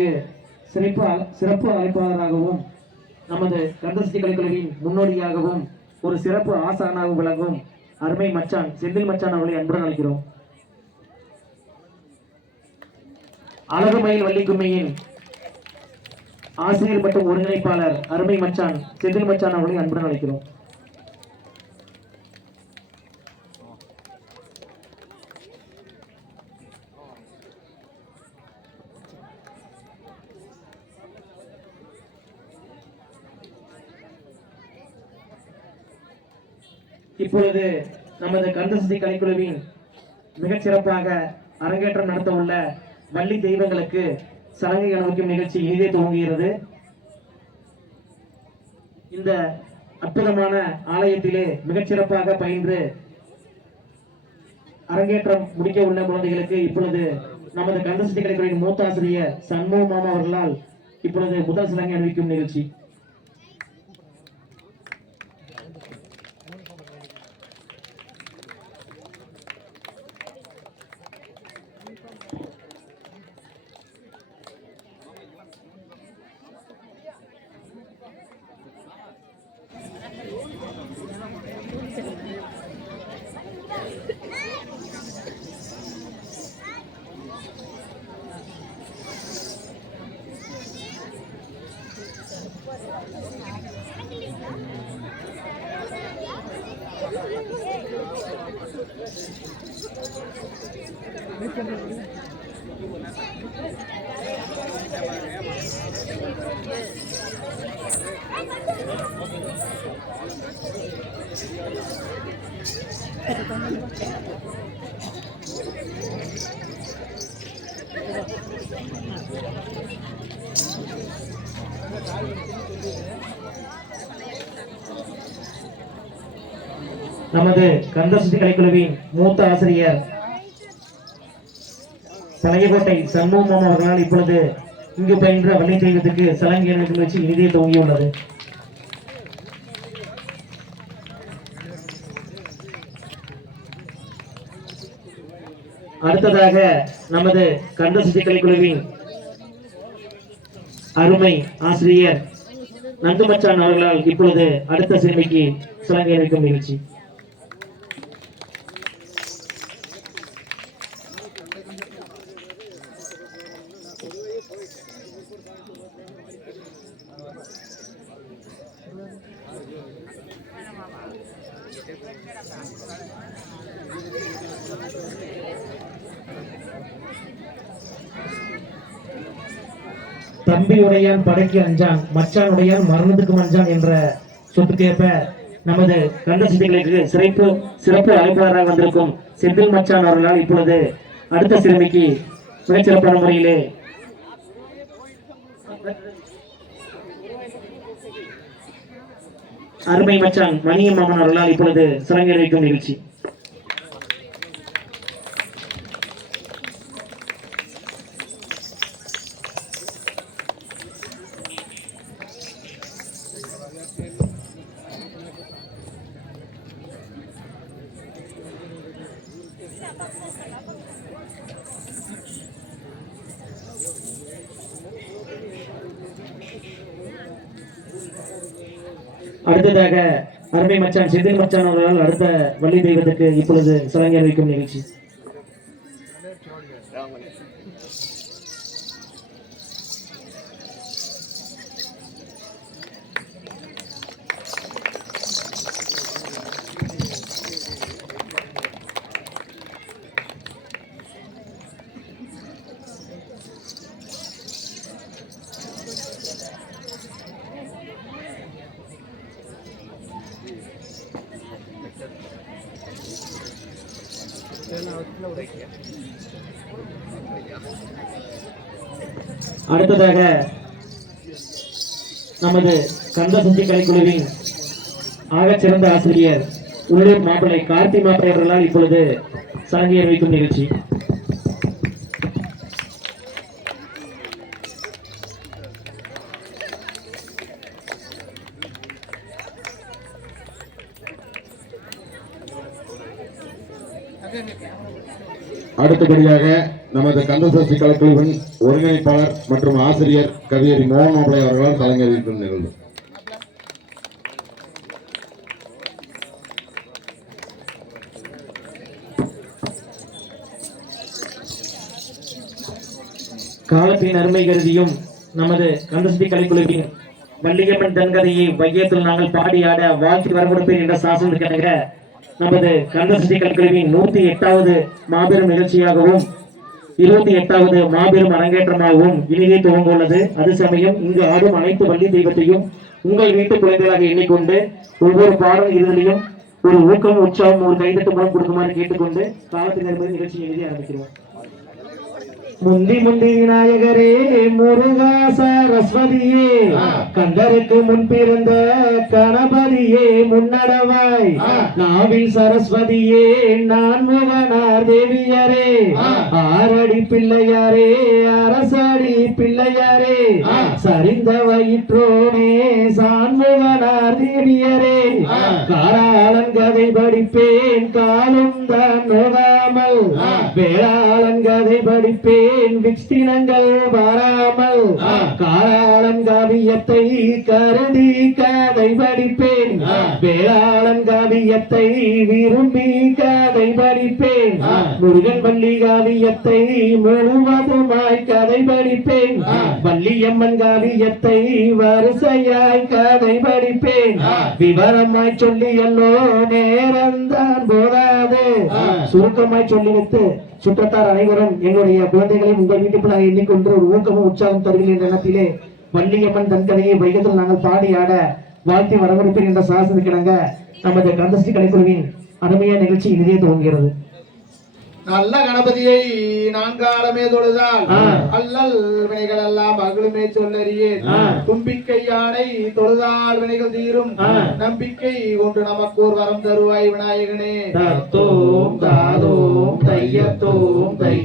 சிறப்பு அழைப்பாளராகவும் நமது கந்தசக்தி கலைக்குழுவின் முன்னோடியாகவும் ஒரு சிறப்பு ஆசானாகவும் விளங்கும் அருமை மச்சான் செந்தில் மச்சான் அவர்களை அன்புடன் அழைக்கிறோம். அழகுமயில் வள்ளிக்கும்மையின் ஆசிரியர் மற்றும் ஒருங்கிணைப்பாளர் அருமை மச்சான் செந்தில் மச்சான் அவர்களை அன்புடன் அழைக்கிறோம். இப்பொழுது நமது கந்தசக்தி கலைக்குழுவின் மிகச்சிறப்பாக அரங்கேற்றம் நடத்த உள்ள வள்ளி தெய்வங்களுக்கு சலங்கை அனுபவிக்கும் நிகழ்ச்சி இனிதே துவங்குகிறது. இந்த அற்புதமான ஆலயத்திலே மிகச்சிறப்பாக பயின்று அரங்கேற்றம் முடிக்க உள்ள குழந்தைகளுக்கு இப்பொழுது நமது கந்தசக்தி கலைக்குழுவின் மூத்த ஆசிரியர் சண்முக மாமா அவர்களால் இப்பொழுது முதல் சலங்கை அனுபவிக்கும் நிகழ்ச்சி. நமது கந்தசக்தி கலைக்குழுவின் மூத்த ஆசிரியர் பழையகோட்டை சண்முகம் அவர்களால் இப்பொழுது இங்கு பயின்ற வள்ளி தெய்வத்துக்கு சலங்கை நிகழ்ச்சி இனிதே துவங்கியுள்ளது. அடுத்ததாக நமது கந்தசக்தி கலைக்குழுவின் அருமை ஆசிரியர் நந்து மச்சான் அவர்களால் இப்பொழுது அடுத்த சிறுமிக்கு சலங்கை அளிக்கும் நிகழ்ச்சி. தம்பியுடையான் படைக்கு அஞ்சான், மச்சானுடையான் மரணத்துக்கு மஞ்சான் என்ற சொத்துக்கேற்ப நமது கந்தசக்திகளுக்கு சிறப்பு அழைப்பாளராக வந்திருக்கும் செந்தில் மச்சான் அவர்களால் இப்பொழுது அடுத்த சிறுமிக்கு மிகச்சிறப்பான முறையிலே அருமை மச்சான் மணியம்மாமன் அவர்களால் இப்பொழுது சலங்கை வைக்கும் நிகழ்ச்சி. அடுத்ததாக அருமை மச்சான் செந்தில் மச்சான் அவர்களால் அடுத்த வள்ளி தெய்வத்துக்கு இப்பொழுது சலங்கை வைக்கும் நிகழ்ச்சி. அடுத்ததாக நமது கந்தசக்தி கலைக்குழுவின் ஆகச்சிறந்த ஆசிரியர் உள்ளூர் மாப்பிள்ளை கார்த்தி மாப்பிள்ளை அவர்களால் இப்பொழுது சலங்கை வைக்கும் நிகழ்ச்சி. அடுத்தபடியாக நமது கந்தசஷ்டி கலைக்குழுவின் ஒருங்கிணைப்பாளர் மற்றும் ஆசிரியர் கவியரி மோகன் மாப்பிளை அவர்களால் தலைமையேற்கும் நிகழ்வு. காலத்தின் அருமை கருதியும் நமது கந்தசஷ்டி கலைக்குழுவின் வள்ளியம்மன் தன்கதையை வையத்தில் நாங்கள் பாடியாட வாழ்த்து வரப்படுப்பேன் என்ற சாசனத்திற்காக நமது கந்தசஷ்டி கலைக்குழுவின் 108வது மாபெரும் நிகழ்ச்சியாகவும் 28வது மாபெரும் அரங்கேற்றமாகவும் இனிதே துவங்க உள்ளது. அது சமயம் இங்கு ஆடும் அனைத்து வள்ளி தெய்வத்தையும் உங்கள் வீட்டு குழந்தைகளாக எண்ணிக்கொண்டு ஒவ்வொரு பாடல் இறுதியிலும் ஒரு ஊக்கம் உற்சாகம் ஒரு கைதட்டு மூலம் கொடுக்குமாறு கேட்டுக்கொண்டு காலத்தின் அருமை நிகழ்ச்சி எழுதி ஆரம்பிக்கிறோம். முந்தி முந்தி விநாயகரே முருகா சரஸ்வதியே கந்தருக்கு முன் பிறந்த கணபதியே முன்னடவாய் நாவில் சரஸ்வதியே நான் முகனார் தேவியரே ஆரடி பிள்ளையாரே அரசடி பிள்ளையாரே சரிந்த வயிற்றோனே சான்முகனார் தேவியரே காராளன் கதை படிப்பேன் காலும் தான் நோகாமல் வேளாளன் கதை படிப்பேன் விக்ஸ்தினங்கள் வராமல் காராளன் காவியத்தை கருதி கதை படிப்பேன் வேளாளன் காவியத்தை விரும்பி கதை படிப்பேன் முருகன் வள்ளி காவியத்தை முழுவதுமாய் கதை படிப்பேன் வள்ளியம்மன் காவியத்தை வரிசையாய் கதை படிப்பேன் விவரமாய் சொல்லி எல்லோ நேரம்தான் போதாது சுருக்கமாய் சொல்லி வைத்து சுற்றத்தார் அனைவரும் என்னுடைய குழந்தைகளையும் உங்கள் வீட்டுக்குள்ளாக எண்ணிக்கொண்டு ஒரு ஊக்கமும் உற்சாகம் தருகிறேன் என்ற எண்ணத்திலே வள்ளியம்மன் தன்கதையை வைகத்தில் நாங்கள் பாடி ஆட வாழ்த்தி வரவேற்பேன் என்ற சாசனத்திற்கிணங்க நமது கந்தசஷ்டி கலைக்குழுவின் அருமையான நிகழ்ச்சி இனிதே துவங்குகிறது. நல்ல கணபதியை நான்காலமே தொழுதால் அல்லல் வினைகள் எல்லாம் அகலுமே சொல்லறியேன் தும்பிக்கை யானை தொழுதால் வினைகள் தீரும் நம்பிக்கை கொண்டு நமக்கு ஒரு வரம் தருவாய் விநாயகனே. தத்தோம் தாதோம் தையத்தோம் தை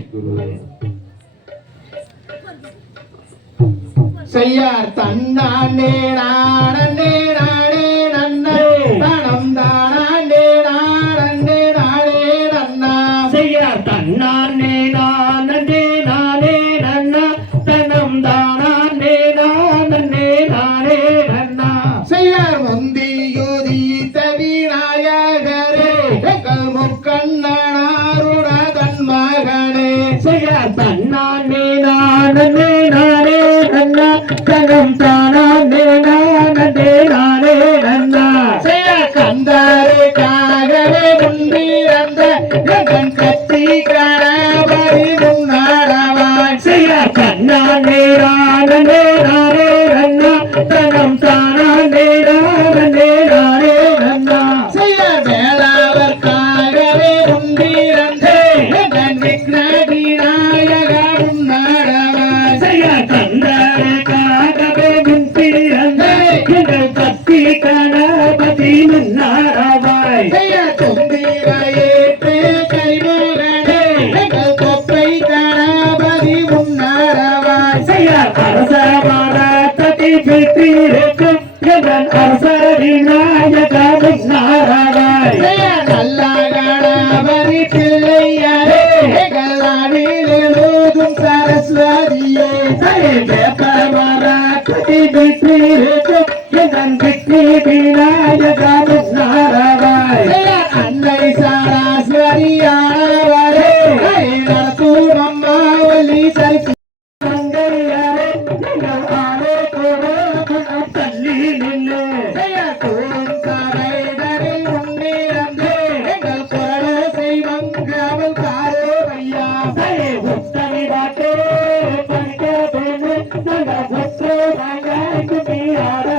செய்யார் தன்னானே நானே நானே நன்னே தனம் தானே நானே நானே நன்னா செய்யார் தன்னானே நானே நானே நன்னா தனம் தானே நானே நானே நன்னா செய்யார் முந்தி யுதி தவிநாயகரே எங்கள் முக்கண்ணனாருட தன் மகனே செய்யார் தன்னானே நானே நானே நன்னா தனம் தானே நானே நானே நன்னா செய்யார் கந்தாருக்காகவே முன்பிறந்த எங்கள் கத்தி கணபதி முன்னாடவாய் செய்யார் தன்னானே நானே நானே நன்னா தனம் தானே நானே நானே நன்னா செய்யார் வேளாளர்க்காகவே முன்பிறந்த எங்கள் விக்னவி நாயக முன்னாடவாய் செய்யார் தந்தாருக்காகவே முன் பிறந்த எங்கள் கத்தி கணபதி முன்னாடவாய் செய்யார் தும்பிகையேற்று கரிமோகனே எங்கள் கொப்பை கணபதி முன்னாடவாய் செய்யார் அரசமானத்தை பெற்றிருக்கும் எங்கள் அரச விநாயக முன்னாடவாய் செய்யார் நல்ல கணபதி பிள்ளையாரே எங்கள் நாவில் எழுதும் சரஸ்வதியே வேப்பமரத்தை பெற்றிருக்கும் எங்கள் விக்னி விநாயக முன்னாடவாய் செய்யார் அன்னை சரஸ்வதியானவரே நடத்தும் அம்மாவலி சரிக்கு மங்கையாரே எங்கள் ஆரே கோரே குணம் தள்ளி நின்று செய்யார் கூறும் சபைதரில் முன்னிறந்து எங்கள் குரலோ செய்வங்க அவள் காரோ ஐயா உத்தமி பாட்டே படிக்க பெண்ணு நாங்கள் புத்திர வாங்க குட்டியாட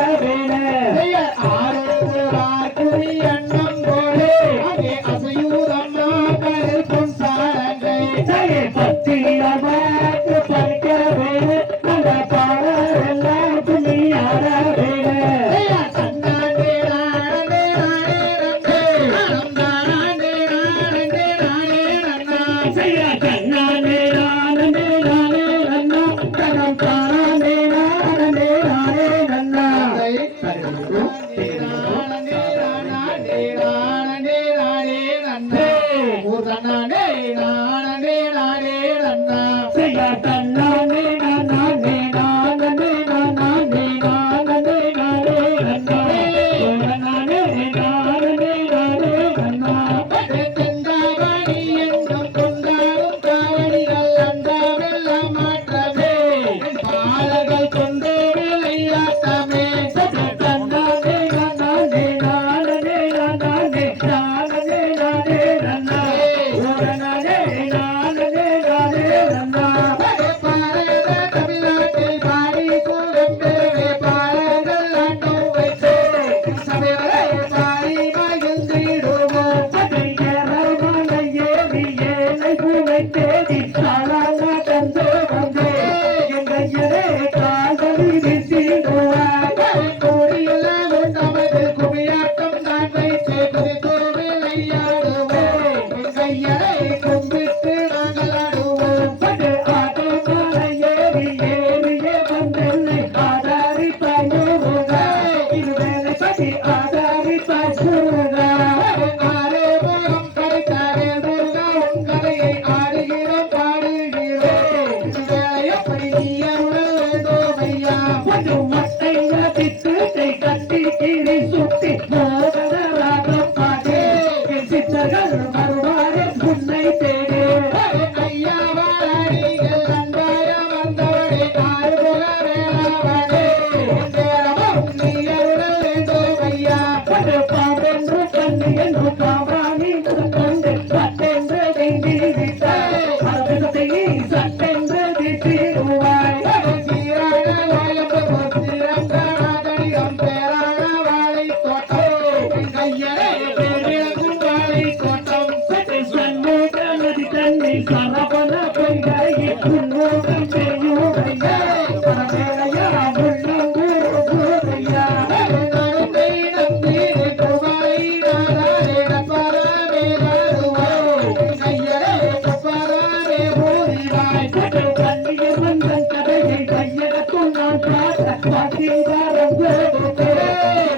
கையகத்துள் நான் பாட பாட்டிவாரம் கோபே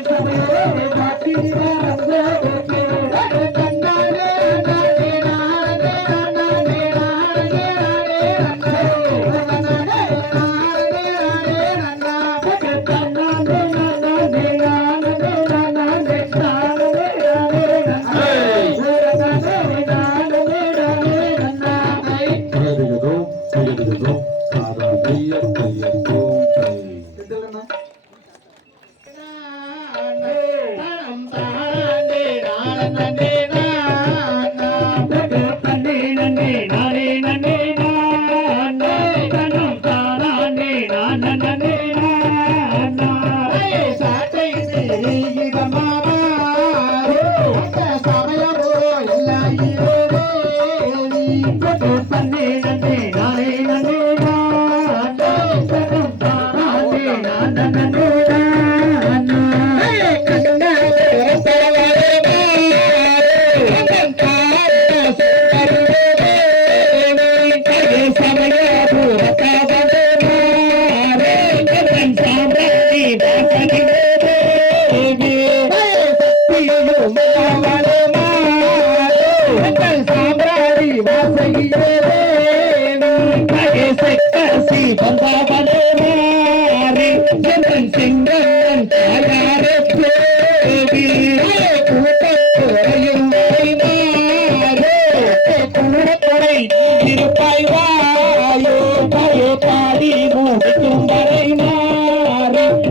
சபையோரே பாட்டிவாரம் கோபே கண்ணாலே நானே நானே நானே நானே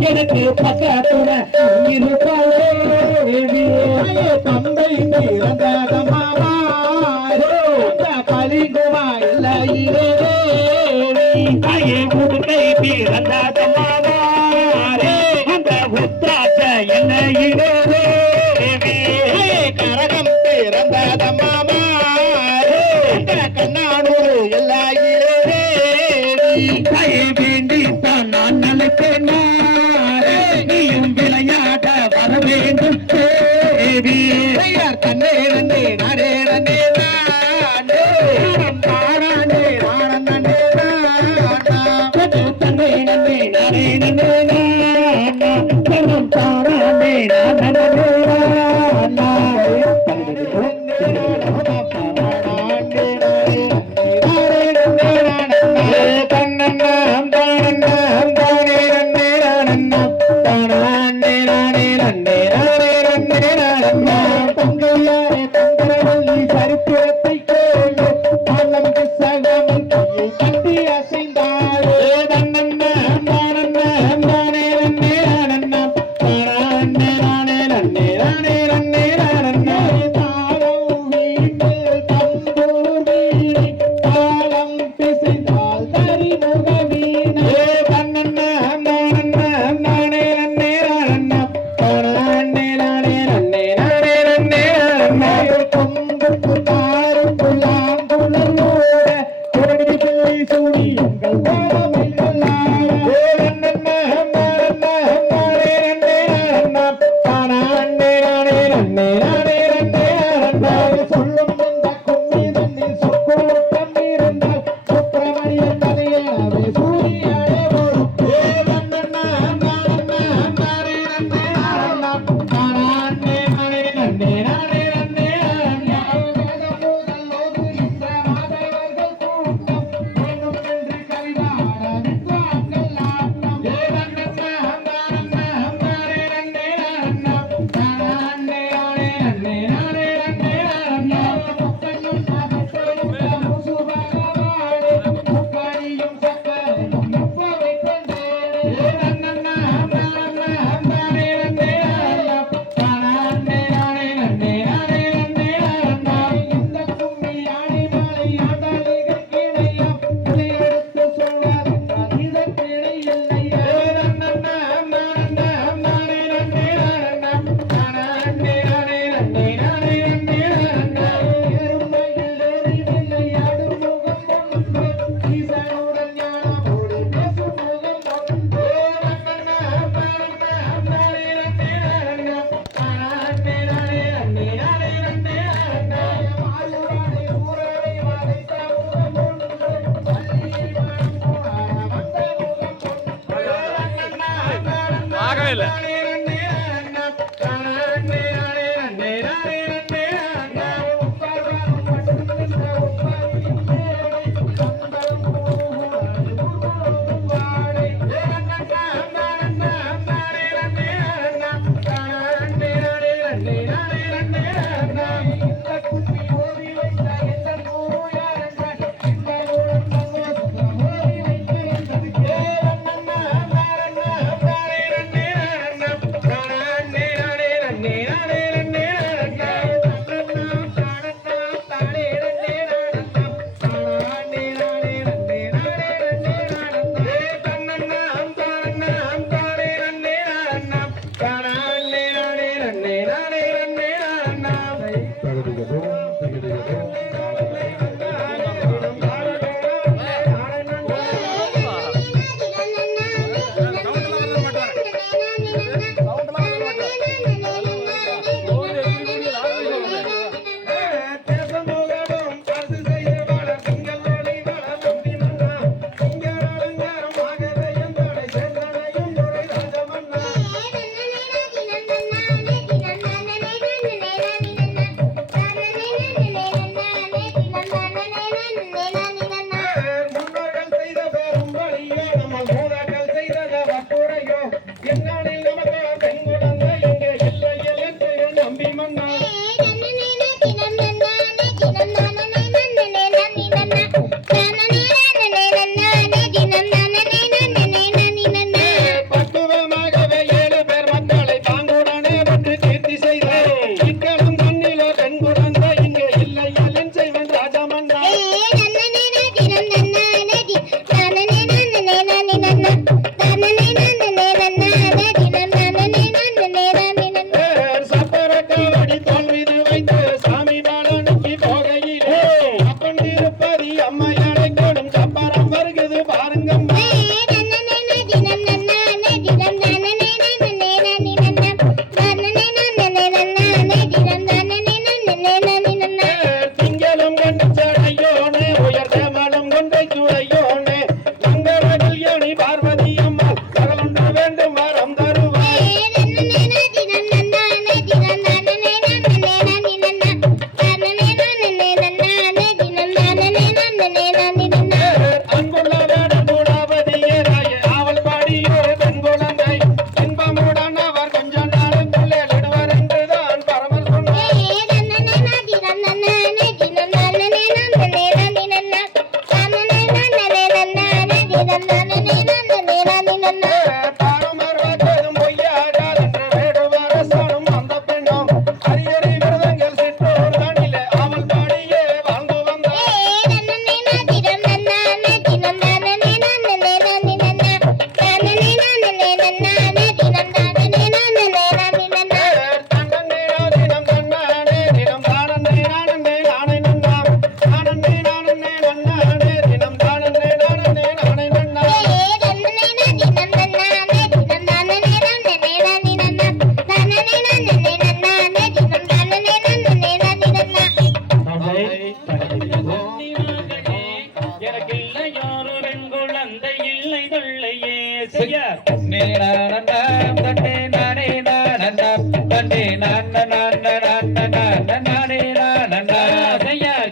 எனக்கு பக்கத்துட தந்தை பலிங்குமா இல்லையே உடுக்கை பிறந்ததமாவாரே அந்த உத்தாச்ச என்னையிலே கரகம் பிறந்ததமாவாரே அந்த கண்ணானூர் எல்லாயிலே வேண்டித்தான் நான் நினைப்பேன் நீயும் விளையாட வர வேண்டும் தேவி தன்னே நன்னே நானே நன்னே சரித்திரத்தை கட்டி அசைந்தாரே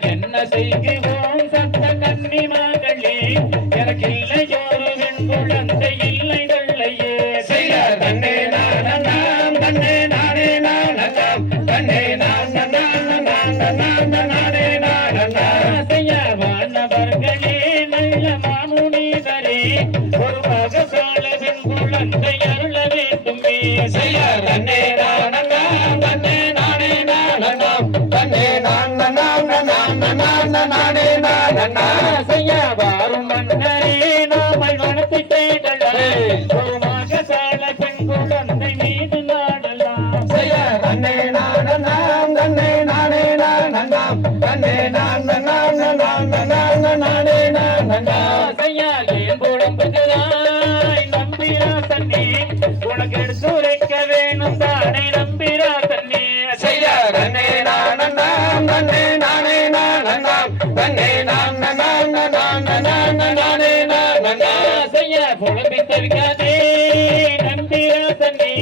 என்ன செய்கிறோம் சத்த கன்னி மகளே எனக்கு இல்லை ஒரு வெண் குழந்தை இல்லை வெள்ளையே செய்ய தன்னே நான் தன்னே நானே நான் தன்னே நான் நானே நான் செய்ய வானவர்களே நல்ல மாமுனிவரே ஒரு மகசால வெண் குழந்தை அருள வேண்டுமே செய்ய தன்னே தன்னே நானே நான் தன்னே செய்ய வாரும் மன்னரே நாமல் வனத்தை தேடலாம் ஒரு மகசால பெண் குழந்தை மீது நாடலாம் செய்ய தன்னே தன்னே நானே செய்ய ஏன் புலம்புகிறாய் நம்பிரா தண்ணி உனக்கு எடுத்துரைக்க வேணும் தானே நம்பிரா தண்ணி செய்ய தன்னே தன்னே நானே தன்னே நானே செய்ய புலம்பி தவிக்காதே நம்பிரா தண்ணி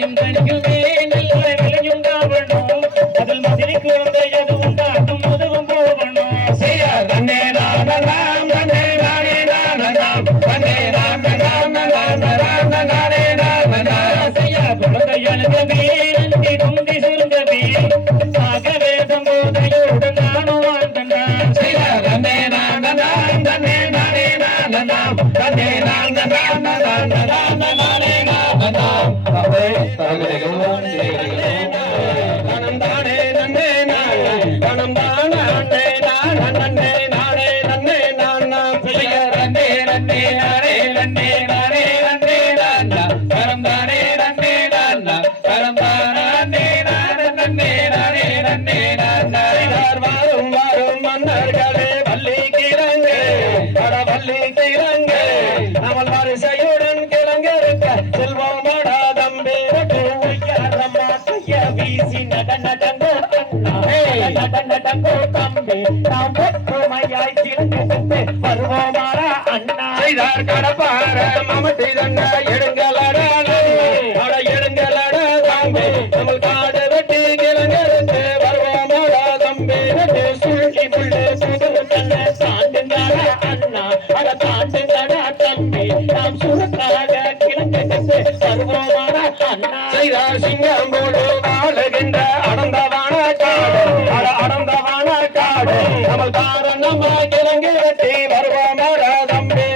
காயும் கனிக்குமே நல்ல விளையும் காவணும் அதில் மதிரி குழந்தை எதுவும் காட்டும் முதுகும் போகணும் செய்யார் தன்னே நானலாம் தன்னே நானே நானலாம் தன்னே நானலாம் நானே நானலாம் செய்யார் குழந்தைகளுக்கு நன்றி துண்டி சுருங்கவே சாக வேதம் போதையுடன் நானும் வாழ்ந்தான் செய்யார் தன்னே நானலாம் தன்னே நானே நானலாம் தன்னே நானலாம் நானே நானலாம் அவை தகவல்கள் தானே நன்னே நானம் தானே நன்னே நானே நன்னே நானம் செய்ய நன்னே நன்னே நானே நன்னே நானே நன்னே நானா கரம் தானே நன்னே நானா கரம் தானே நானே நன்னே நானே நன்னே நானா வாரும் வாரும் மன்னர்களே வள்ளி கிழங்கு அட வள்ளி கிழங்கு அவள் வரிசையுடன் கிழங்கிருக்க செல்வம் தம்பி வீசி நட நடங்கோ நடங்கோ தம்பி நாம் ஒற்றுமையாய் திறந்து வருவோமாரா அண்ணா செய்தார் கடப்பார மமட்டி தண்ண எடுங்களடா எடுங்களட தம்பி நம்ம காடு வெட்டி கிழங்கெடுத்து வருவோமாரா தம்பி சுருட்டி புள்ளு சுடு தன்ன தாண்டுங்கடா அண்ணா அட தாண்டுங்கடா தம்பி நாம் சுருக்காக கிழங்கெடுத்து வருவோமாரா அண்ணா செய்தார் சிங்கம் போடு வாழுகின்ற அடந்தவான காடு அடந்தவான காடு நம்ம காரணம் கிழங்கு வெட்டி வருவோமார தம்பி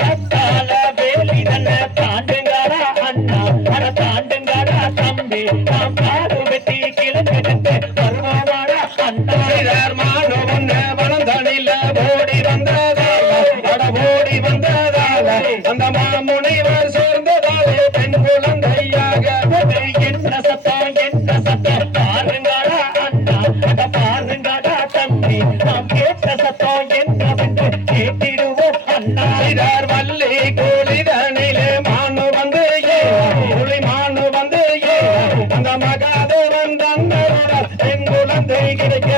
கத்தால வேலி தன்ன தாண்டுங்கடா அண்ணா அட தாண்டுங்கடா தம்பி நாம் காடு வெட்டி கிழங்கு வெட்டி வருவோமார அண்ணா செய்தார் மாடு ஒன்று வளர்ந்தனில் ஓடி வந்ததால அட ஓடி வந்ததால அந்த மாமுனிவர் சேர்ந்ததாலே பெண் குழந்தையாக என்ன சத்தம் பாருங்கடா அண்ணா அட பாருங்கடா தம்பி நாம் கேட்ட சத்தம் என்னவென்று கேட்டிடுவோம் அண்ணா செய்தார் வள்ளி கோழிதனிலே மானு வந்து புலி மானு வந்து அந்த மகாதேவன் தன்னோட பெண் குழந்தை கிடைக்க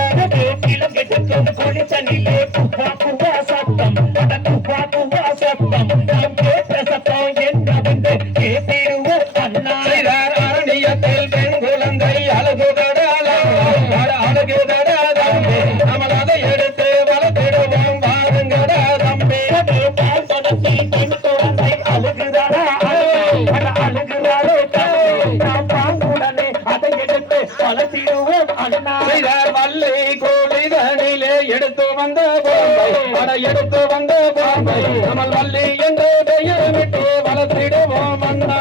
கிழக்கிழக்கும் குளிச்சனிலே குவா குவா சத்தம் அட குவா குவா சத்தம் நாம் கேட்ட சத்தம் என்னவென்று கேட்டிடுவோம் அண்ணா செய்தார் அரணியத்தில் பெண் குழந்தை அழகுதடாலே அழகுதடா தம்பி நம்மள் அதை எடுத்து வளர்த்திடுவோம் பாருங்கடா தம்பி பால் படத்தில் பெண் குழந்தை அழுகுதடா அழுகுதாரோ தம்பி நாம் பாங்குடனே அதை எடுத்து வளர்த்திடுவோம் அண்ணா செய்தார் வள்ளி கோழிதனிலே எடுத்து வந்த போம்பை அட எடுத்து வந்த போம்பை நம்மள் வள்ளி என்று பெயர் விட்டு வளர்த்திடுவோம் அண்ணா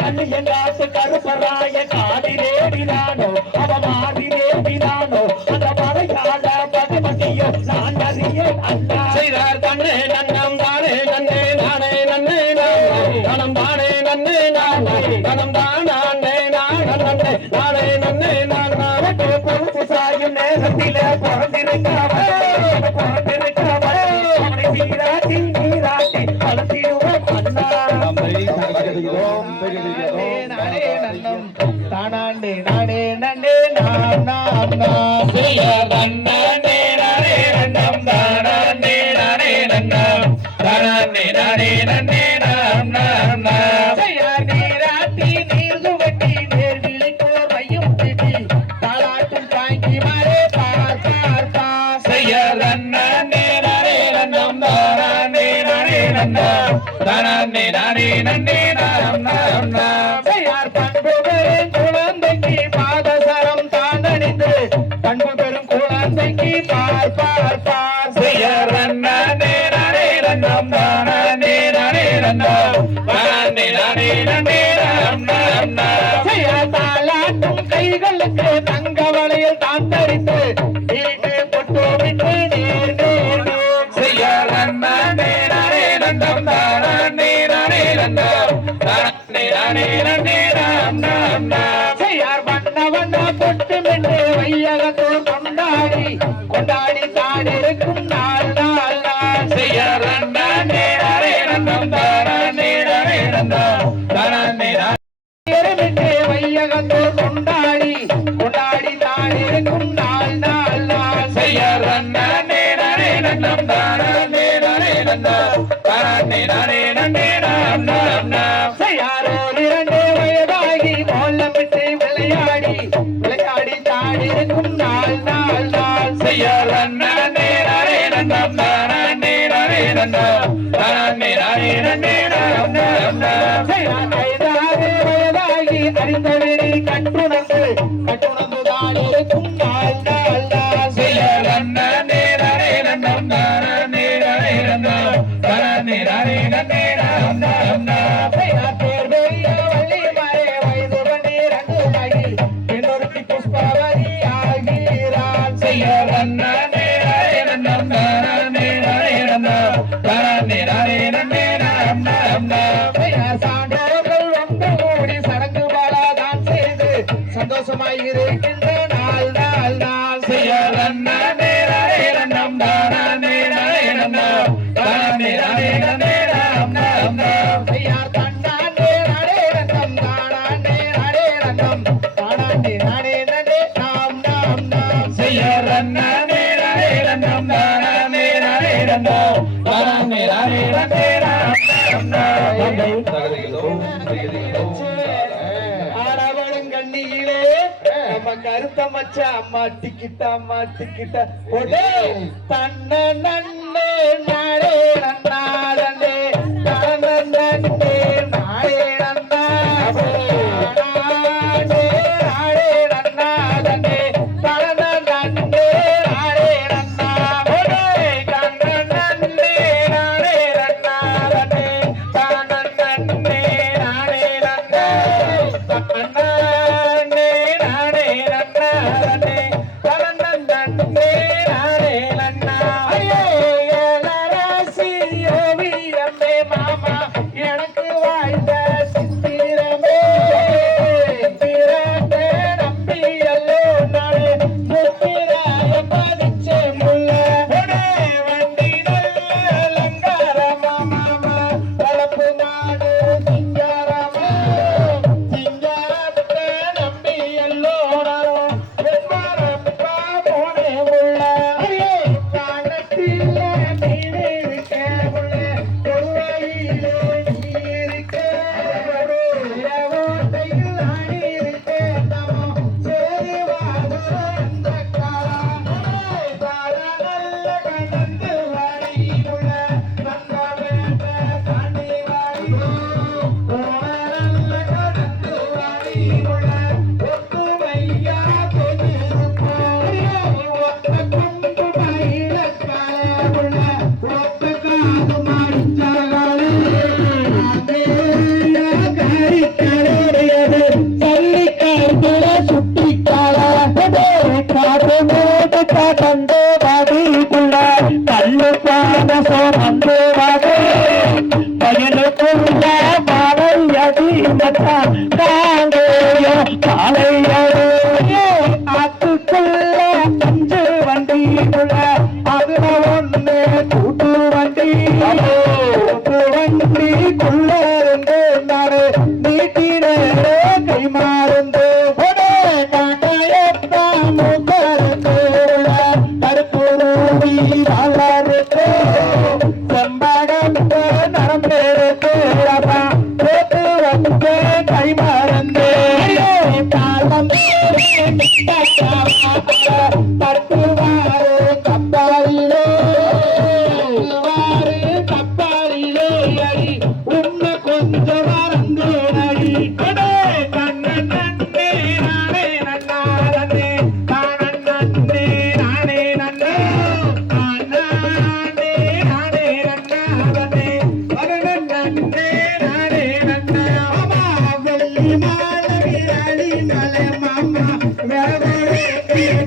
கண்ணு என்றாத்து கருப்பராய காதிரேடினானோ அவ மாதிரேடினானோ அந்த மறையாள பகவதியோ நான் அறியேன் அண்ணா செய்தார் தன்னே நன்னம் தானே நன்னே நானே நன்னே நானம் தானே நன்னே நானே தனம் தானே நானே நானே நன்னே நானா பொறுப்பு சாயும் நேரத்திலே பிறந்திருக்காமல் அவனை சீராட்டி நீராட்டி வளர்த்திடுவோம் அண்ணா நானே நன்னம் தானாண்டே நானே நன்னே நாம் நாம் நாம் செய்யார் நன்னே நானே நன்னம் தானாண்டே நானே நன்னம் தானாண்டே நானே நன்னே நாம் நாம் நாம் செய்யார் நீராட்டி நீர் சுவட்டி நேர் விழிப்போர் வையும் திட்டி தாளாட்டும் தாங்கி மாறே பார் பார் பார் செய்யார் நன்னே நானே நன்னம் தானாண்டே நானே நன்னம் தானாண்டே நானே நன்னே நாம் நாம் நாம் செய்யார் பண்பு பெரும் குழந்தைக்கு பாதசரம் தாண்டணிந்து பண்பு பெரும் குழந்தைக்கு பார் பார் பார் செய்யார் நன்னே நானே நன்னம் தானாண்டே நானே நன்னம் தானாண்டே நானே நன்னே நாம் நாம் நாம் செய்யார் தாளாட்டும் கைகளுக்கு தங்க வளையல் தான் தரித்து வீட்டு பொட்டு விட்டு நேர் நேர் நேர் செய்யார் நன்னே நானே நன்னம் தானாண்டே நானே நன்னம் தானாண்டே நானே நன்னே நாம் நாம் நாம் செய்யார் வண்ண வண்ண பொட்டு மென்று வையகத்தோர் கொண்டாடி கொண்டாடி தான் இருக்கும் நாள் நாள் நாள் செய்யார் நன்னே நானே நன்னம் தானாண்டே நானே நன்னம் தானாண்டே நானே வையகத்தோர் கொண்டாடி கொண்டாடி தான் இருக்கும் நாள் நாள் நாள் செய்யார் நன்னே நானே நன்னம் தானாண்டே நானே நன்னம் தானாண்டே நானே நன்னே நாம் நாம் நாம் செய்யாரோ 2 வயதாகி வயதாகி அறிந்தவரை கட்டுணர்ந்து தானே கும்மாள் நாள் நாள் சந்தோஷமாய் இருக்கின்ற நாள் நாள் நாள் கண்ணியிலே நம்ம கருத்த மச்சா மாட்டிக்கிட்ட ஒடே தன்ன நன்னே நாடே நன்னாதே தன்ன நன்னே நாடே நன்னாதே நாடே நாடே நன்னாதே தன்ன நன்னே நாடே நன்னாதே தன்ன நன்னே நாடே நன்னாதே தன்ன நன்னே நாடே நன்னாதே எனக்கு வாய்ந்த சித்திரமே நம்பி எல்லோ நாடு முத்திராய பதிச்சே முள்ள வண்டி லங்காரமா மாமா வளப்பு நாடு திங்காரமா திங்காரத்தை நம்பி எல்லோ வெண்மாரப்பா போனே உள்ள காணத்தில மீன் இருக்க உள்ள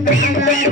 Mama,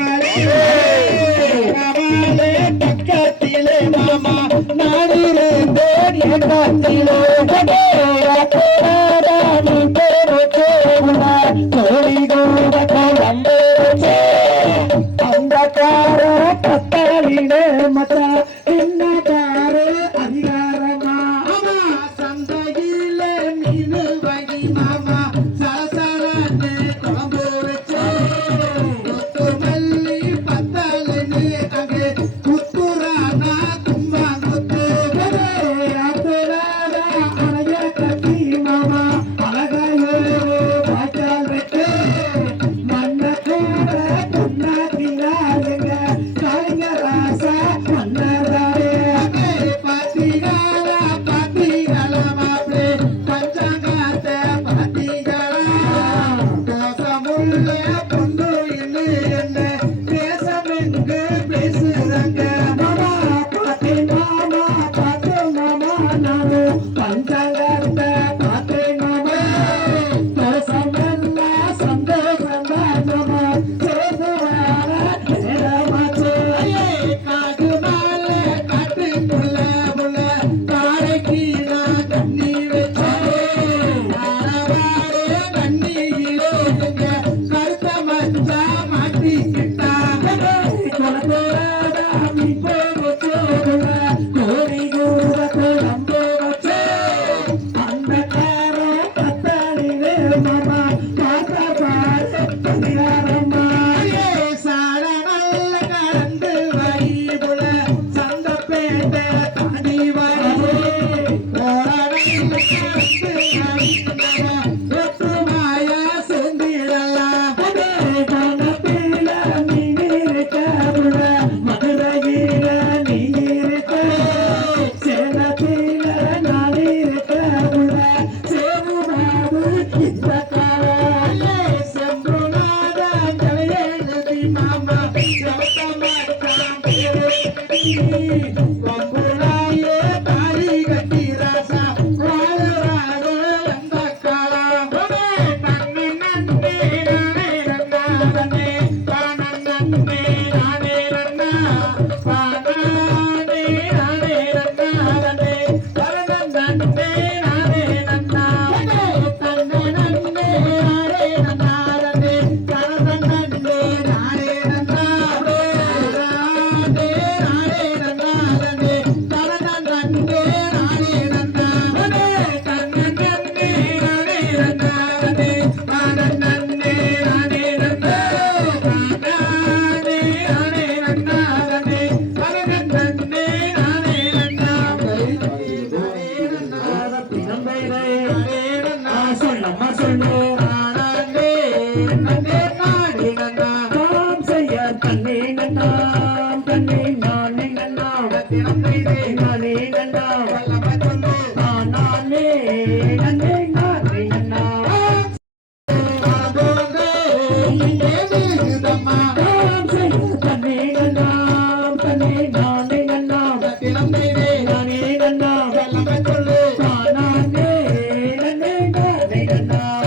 சொல்லம்மா சொல்லு செய்ய தண்ணி நன்னாம் தண்ணி நானே நன்னாம் நானே நன்னாம் நானே நன்னே நானே நன்னாம் தண்ணி நன்னாம் தண்ணி நானே நன்னாம் நானே நன்னாம் நானே நன்னே நானே நன்னாம்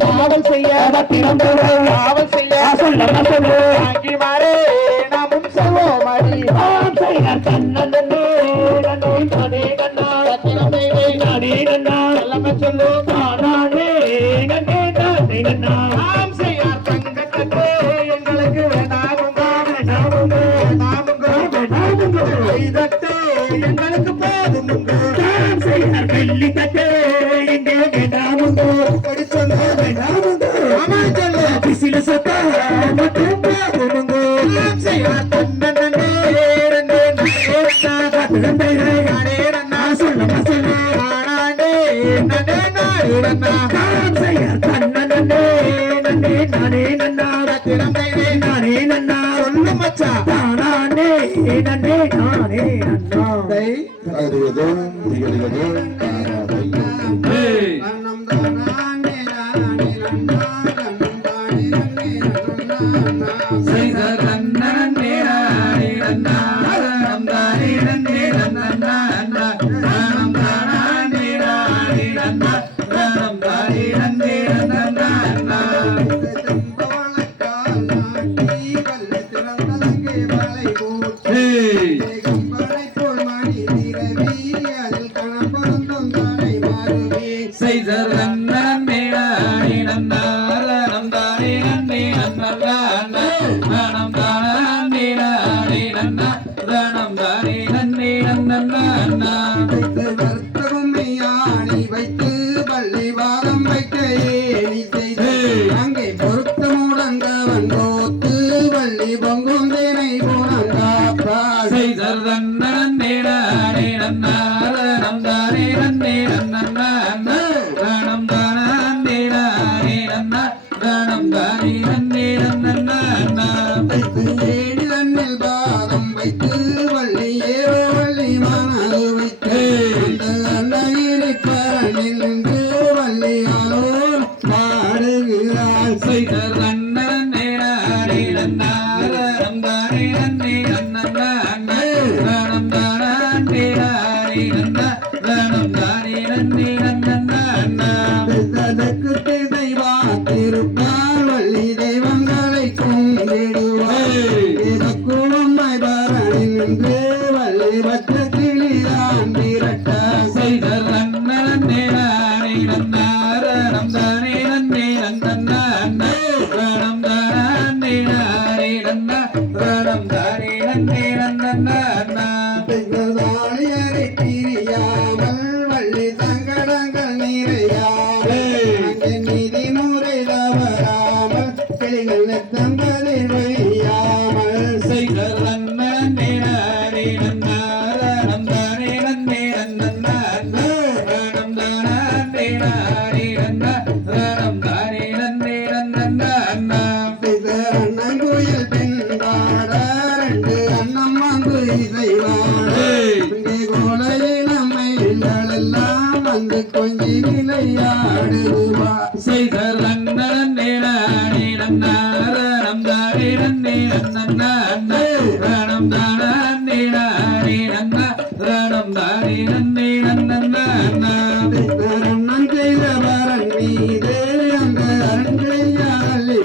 காவல் செய்ய காவல் செய்ய சொல்லம்மா சொல்லு ஆகி மாறே நாமும் செல்வோம் அடி கண்ணனே நன்னே நானே நன்னா நானே நன்னா சொல்லம்மா சொல்லு நானே நன்னே நானே நன்னா நாம் செய்யார் தங்கத்தே எங்களுக்கு வேண்டாமுங்க வேண்டாமுங்க வேண்டாமுங்க வேண்டாமுங்க இதத்தே எங்களுக்கு போதுமுங்க நாம் செய்யார் வெள்ளி தட்டே எங்கே வேண்டாமுங்க படி சொல்ல வேண்டாமுங்க ஆமா சொல்ல பிசில சத்தா மட்டும் போதுமுங்க நாம் செய்யார் தன்னனே நன்னே நானே நானே நன்னா சொல்லம்மா சொல்லு நானே நன்னே நானே நன்னா நாம் செய்யார் தன்னனே நன்னே நானே நன்னா நானே நன்னா சொல்லு மச்சா நானே நன்னே நானே நன்னா அறிவதும் திகழ்வதும் காணாதையும் நன்னம் தானே நானே நன்னா நன்னம் தானே நன்னா செய்தர் நன்னே நானே நன்னா நன்னம் தானே நன்னே நன்னா நன்னம் தானே நானே நன்னா நன்னம் தானே செய்தர் நன்னே நானே நன்னாரம் தானே நன்னே நன்னே நானம் தானே நானே நன்னா தானம் தானே நன்னே நன்னா யானி வைத்து பள்ளி வாதம் வைக்க ஏனி செய்து அங்கே பொருத்தமுடன் கவன்போத்து வள்ளி பொங்கும் தேனை போனங்கா செய்தர் நன்னே நானே நன்னாரம் தானே நன்னே நன்னா தானம் தானே நானே நன்னா தானம் தானே நன்னே நன்னா ஏனி தன்னில் பாதம் வைத்து வள்ளி ஏவோ வள்ளி மனது வைத்து அந்த பரணில் நின்று வள்ளியாலோர் பாடுகிறாள் செய்தர் நன்னே நானே நன்னாரம் தானே நன்னே நன்னா தானம் தானே நானே நன்னா தானம் தானே நன்னே நன்னா தனக்கு திசை பார்த்திருப்பார் வள்ளி தெய்வங்களை கும்பிடுவார் குழம்பாய் பரணில் நின்று வள்ளி பற்ற கிளிதான் திரட்ட செய்தர் நன்னே நானே நன்னாரம் தானே நன்னே நன்னா தானம் தானே நானே நன்னா தானம் தானே நன்னே நன்னா தாளியரை பிரியாமல் வள்ளி சங்கடங்கள் நிறையாமல் அங்கே நீதி முறை தவறாமல் கிளிகள் நெத்தங்களில் வையாமல் செய்தர் நன்னே நானே நன்னாரம் தானே நன்னே நன்னா தானம் தானே நானே நன்னா தானம் தானே நன்னே நன்னா அண்ணங்குயில் பெண்பாட ரெண்டு அண்ணம் வந்து இசைவாட இங்கே கோலையில் நம்மை எல்லாம் வந்து கொஞ்சி விளையாடுவா செய்தர் நன்னே நானே நன்னாரம் தானே நன்னே நன்னா தானம் தானே நானே நன்னா தானம் தானே நன்னே நன்னா அண்ணன் செய்த வரன் மீது அந்த அரண்கையாளி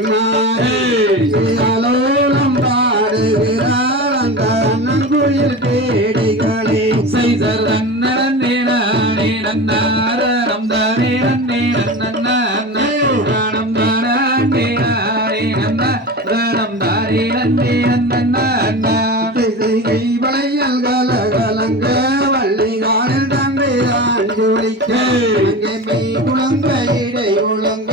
மாலோலம் பாடுகிறார் அந்த அண்ணங்குயில் பேடிகளே செய்தர் நன்னே நானே நன்னாரம் தானே நன்னே நன்னா தானம் தானே நானே நன்னா தானம் தானே நன்னே நன்னா திசைகை வளையல் கலகலங்க வள்ளிகாரில் தந்தைதான் ஜோலிக்க அங்கே மெய் குழந்த இடை ஒழுங்க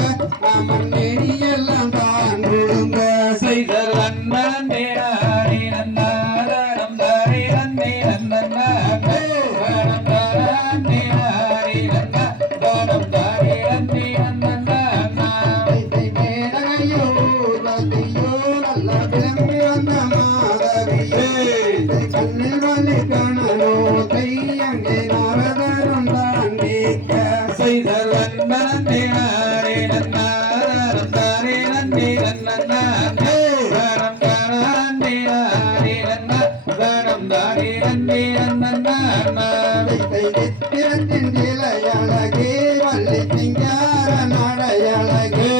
அமன் நெடியெல்லாம் தான் ஒழுங்க செய்தர் நன்னே நானே நன்னாரம் தானே நன்னே நன்னா தானம் தானே நானே நன்னா தானம் தானே நன்னே நன்னா திசை மேடையோ ரதியோ நல்ல விளம்பி வந்த மாதவியோ கண்ணில் வலி கணலோ கையங்கே நாரதரும் தான் கேட்க செய்தர் நன்னே நானே நன்னாரம் தானே நன்னே நன்னா தானம் தானே நானே நன்னா தானம் தானே நன்னே நன்னா திறத்தின் இலையழகே வள்ளி திங்கார நடையழகே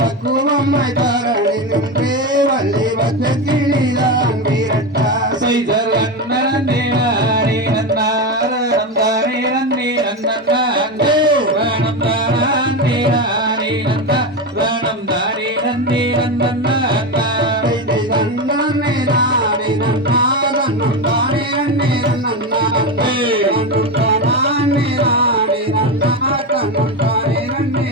பக்குவம்மாய் தரணி நின்றே வள்ளி வச்ச கிளிதான் விரட்டா செய்தர் நன்னே நானே நன்னாரம் தானே நன்னே நன்னா தானம் தானே நானே நன்னா தானம் தானே நன்னே நன்னா தன்னே நானே நன்னா தன்னம் தானே நன்னே நன்னா தன்னம் தானே நானே நன்னா தன்னம் தானே நன்னே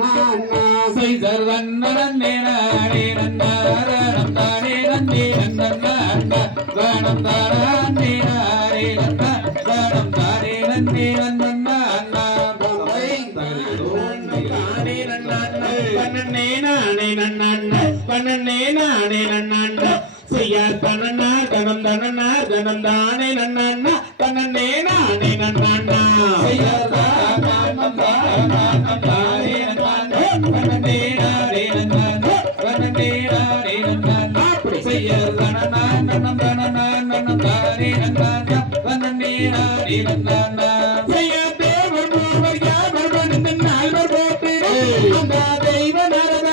நன்னா செய்தர் நன்னே நானே நன்னாரம் தானே நன்னே நன்னா தானம் தானே நானே நன்னா தானம் தானே நன்னே நன்னா பண்ணனே நானே நன்னாண்ட பண்ணனே நானே நன்னாண்ட செய்யார் பண்ணனா கணம் தனனா கணம் தானே நன்னாண்ட பண்ணனே நானே நன்னாண்ட செய்யார் தானம் தானே நன்னா பண்ணனே நானே நன்னா பண்ணனே நானே நன்னா செய்யார் தானா நன்னம் தானா நன்னம் தானே நன்னா பண்ணனே நானே நன்னா செய்யார் தேவர் மூவர் யாவர் வந்து நால்வர் போட்டு அந்த தெய்வ நரத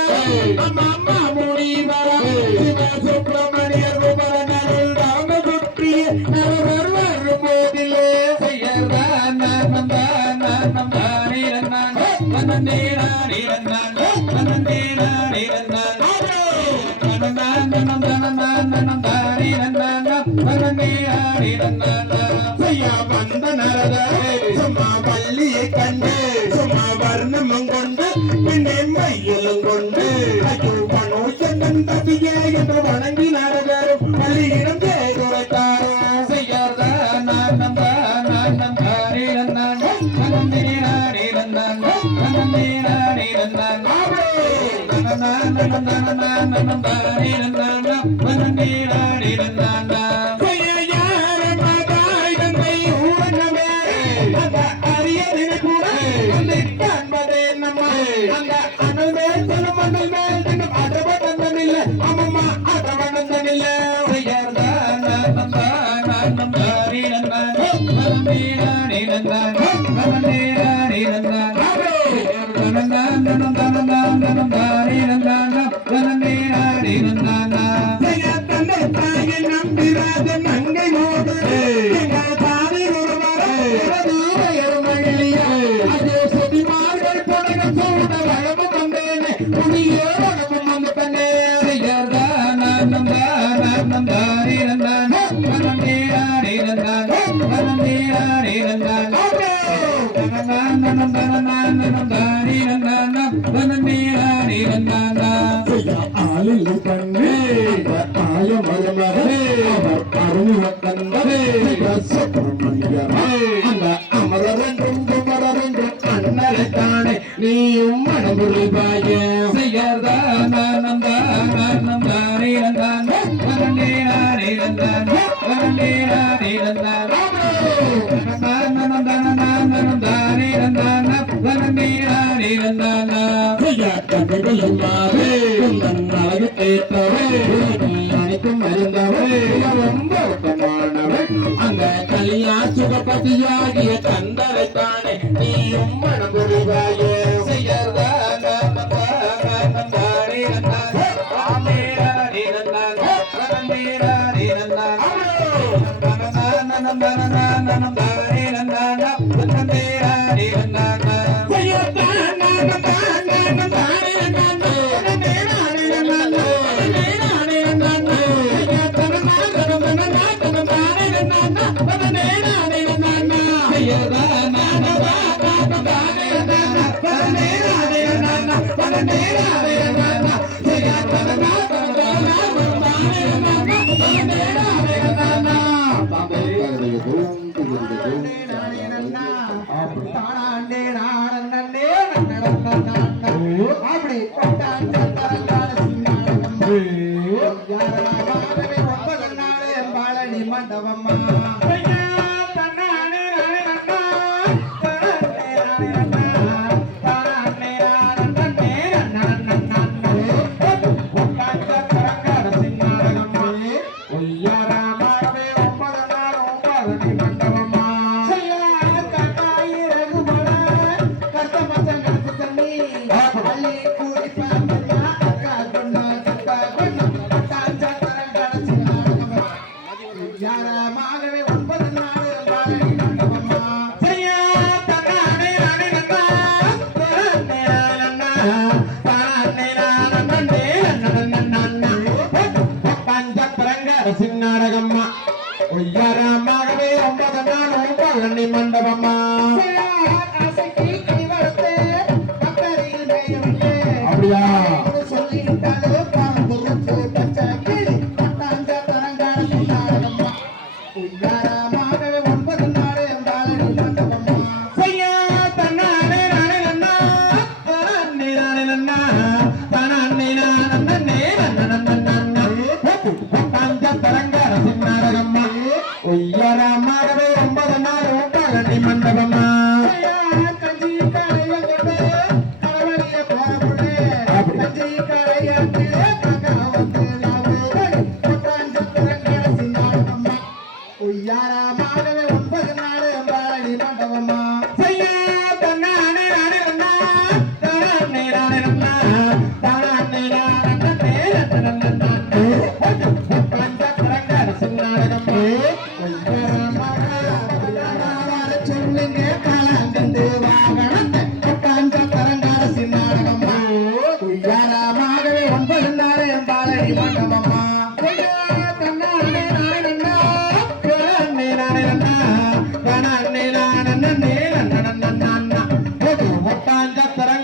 அம்மா முனிவர சிவ சுப்பிரமணியர் குமரனருள் நாம சுற்றிய நரவர் வரும் போதிலே செய்யார் தானம் தானே நன்னா வந்த நரத சும்மா பள்ளியை கண்டு சும்மா வர்ணமும் கொண்டு பின்னே மையலும் கொண்டு ஐயோ பனோச்சந்தன் தப்பிய என்று வணங்கி நரகரும் பள்ளியிடம் கேட்குரைத்தாரோ நீயும் மனமுறை பாய அந்த கலியா சுகபதியாகிய கந்தரைத்தானே நீயும் மனமுறிவாய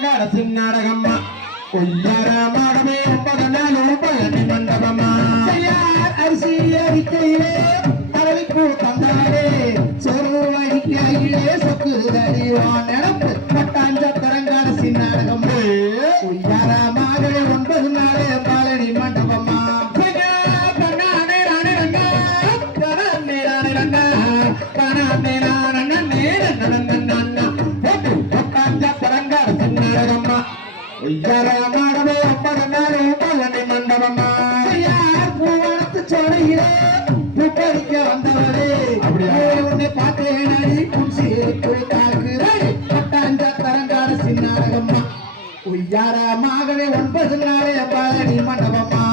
தரங்காரசின் நாடகம்மா கொய்யாரமாகவே 9 நாள் பழனி மண்டபமா அரிசி அறிக்கையிலே அரளிப்பூ தந்தாரே சொரு அறிக்கையிலே சொக்கு தடிவான் நடப்பு பட்டாஞ்ச தரங்காரசின் நாடகம் கொய்யாரமாகவே 9 நாள் பழனி மண்டபமா மாடவே 9 நாள் பழனி மண்டபமா பூவனத்து சோலையிலே பூப்பறிக்க வந்தவரே அப்படியே உன்னை பார்த்தேனடி குடிசி பட்டாஞ்ச தரங்கார சின்னாடகம்மா உய்யாரமாகவே 9 நாள் பழனி மண்டபமா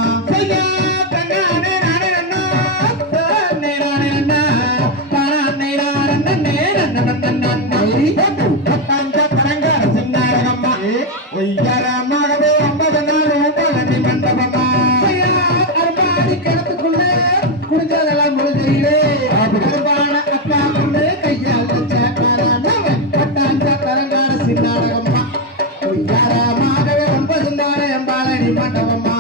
ஒய்யாரமாகவே 9 நாள் பழனி மண்டபமா அருமாடி கிணத்துக்குள்ளே குடிஞ்சதெல்லாம் முழுகையிலே அருமான அப்பா கொண்டு கையால் பட்டாஞ்ச தரங்கார சின்னாடகம்மா ஒய்யாரமாகவே 9 நாள் பழனி மண்டபமா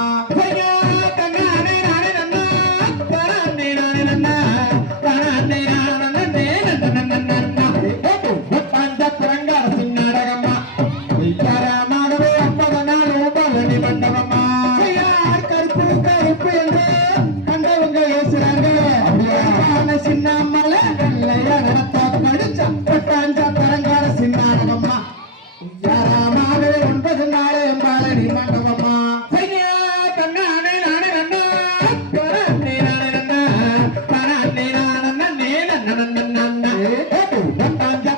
சின்னமலை வெள்ளைய நடத்த படிச்ச பட்டாஞ்ச தரங்கார சின்னாடகம்மா உய்யாரமாகவே 9 நாள் பழனி மண்டபமா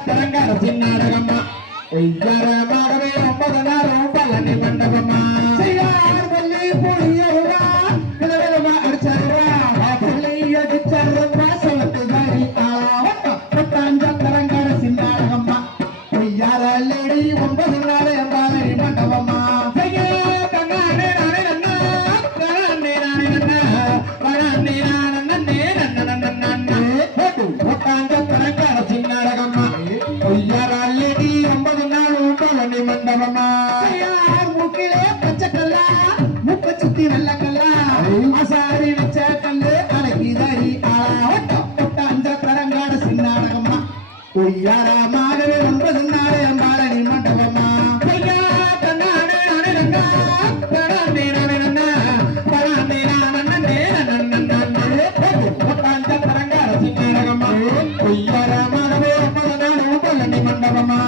தரங்கார சின்னாடகம்மா உய்யாரமாகவே 9 நாள் பழனி மண்டபமா முக்கிலே பச்சைக்கல்லா முப்ப சுத்தி வெள்ளக்கல்லா அசாரி வச்ச கல்லு அழகிதாரி பட்டாஞ்ச தரங்காட சின்னாடகம்மா உய்யாரமாகவே 9 நாள் பழனி மண்டபமா பட்டாஞ்ச தரங்காட சின்னாடகம்மா உய்யாரமாகவே 9 நாள் பழனி மண்டபமா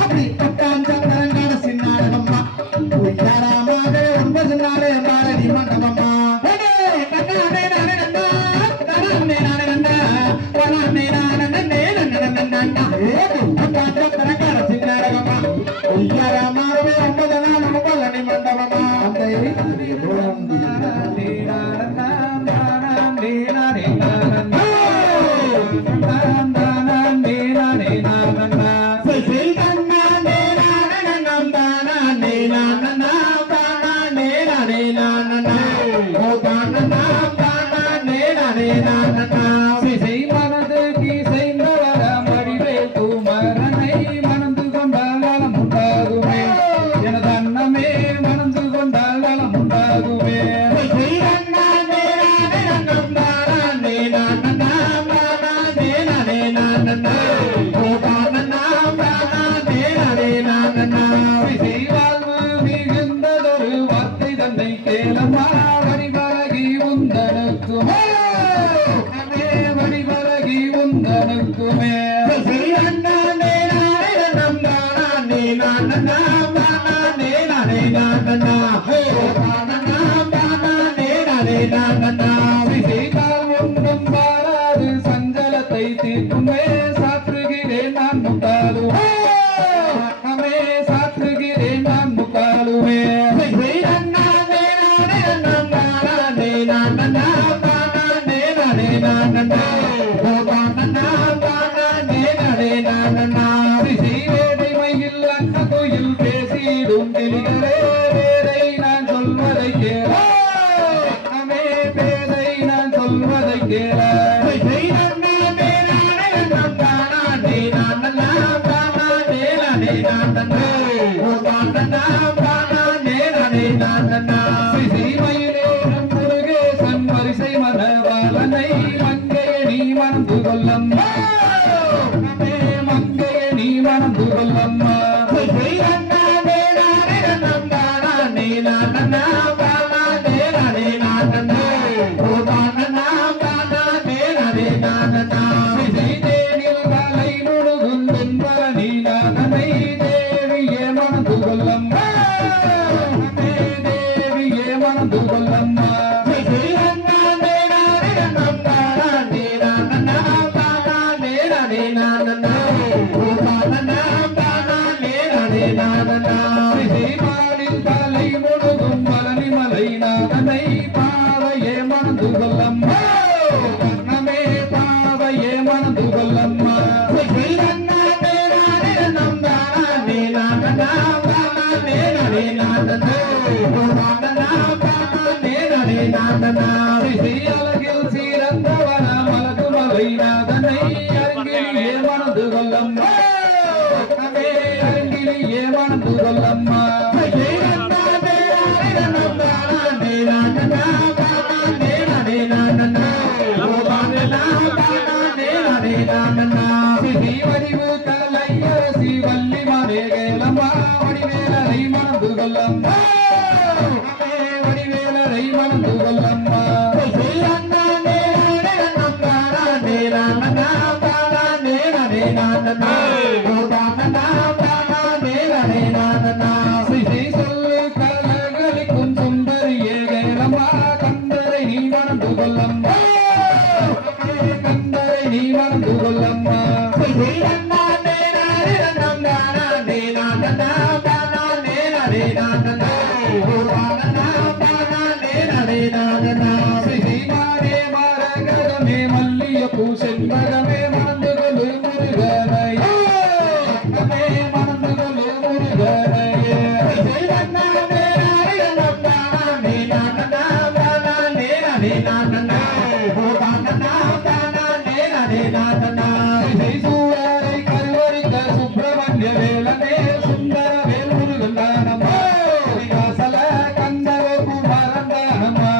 அப்படி பட்டாஞ்ச தரங்காட சின்னாடகம்மா உய்யாரமாக 9 நாள் பழனி மண்டபமா பட்டாஞ்ச தரங்காட சின்னாடகம்மா உய்யாரமாகவே 9 நாள் பழனி மண்டபமா சஞ்சலத்தை தீர்க்குமே சாற்றுகிறேன் நான் முட்டாளுமே சாற்றுகிறேன் நான் முட்டாளுமே கோயில் பேசிடும் கிளிகளே பேரை நான் சொல்வதை கேள பேரை நான் சொல்வதை கேள மணந்து கொள்ளம்மா மங்கையே நீ மணந்து கொள்ளம்மா தலை முழுதும் பழனி மலை நாதனை பாவையே மணந்து கொள்ளம்மா கண்ணமே பாவையே மணந்து கொள்ளம்மா அழகில் சீரந்தவன மலகு மலை நாதனை அருங்கிலே மணந்து கொள்ளம்மா அருங்கிலே மணந்து கொள்ளம்மா வடிவு கலையரசி வள்ளி மரேகேலம்மா வடிவேலரை மணந்து கொள்ளம்மா வடிவேலரை மணந்து கொள்ளம்மா சொல்லு கலகளிக்கும் சுந்தரியே கேலம்மா கந்தரை நீ மணந்து கொள்ளம்மா கந்தரை நீ மணந்து கொள்ளம்மா மரகதமே மல்லிய பூ செண்பகமே மணந்து கொள்ளு முருகனையே மணந்து கொள்ளு முருகனையே சூரரை கருவறிந்த சுப்பிரமணிய வேலனே சுந்தர வேல் முருகன் தானம்மா விகாசல கந்தர குமாரன் தானம்மா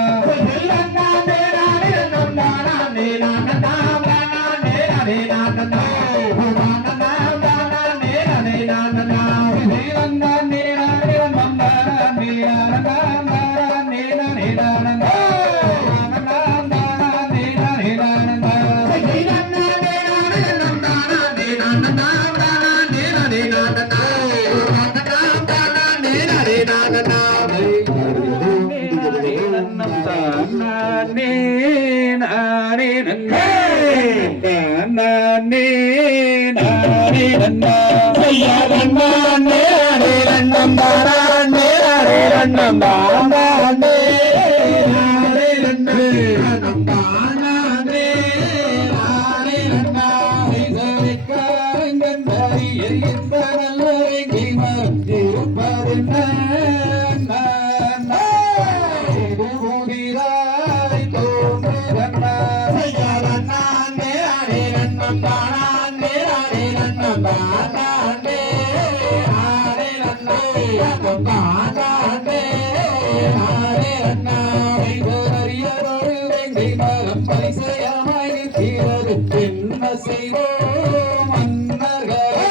செய்வோம் மன்னர்களே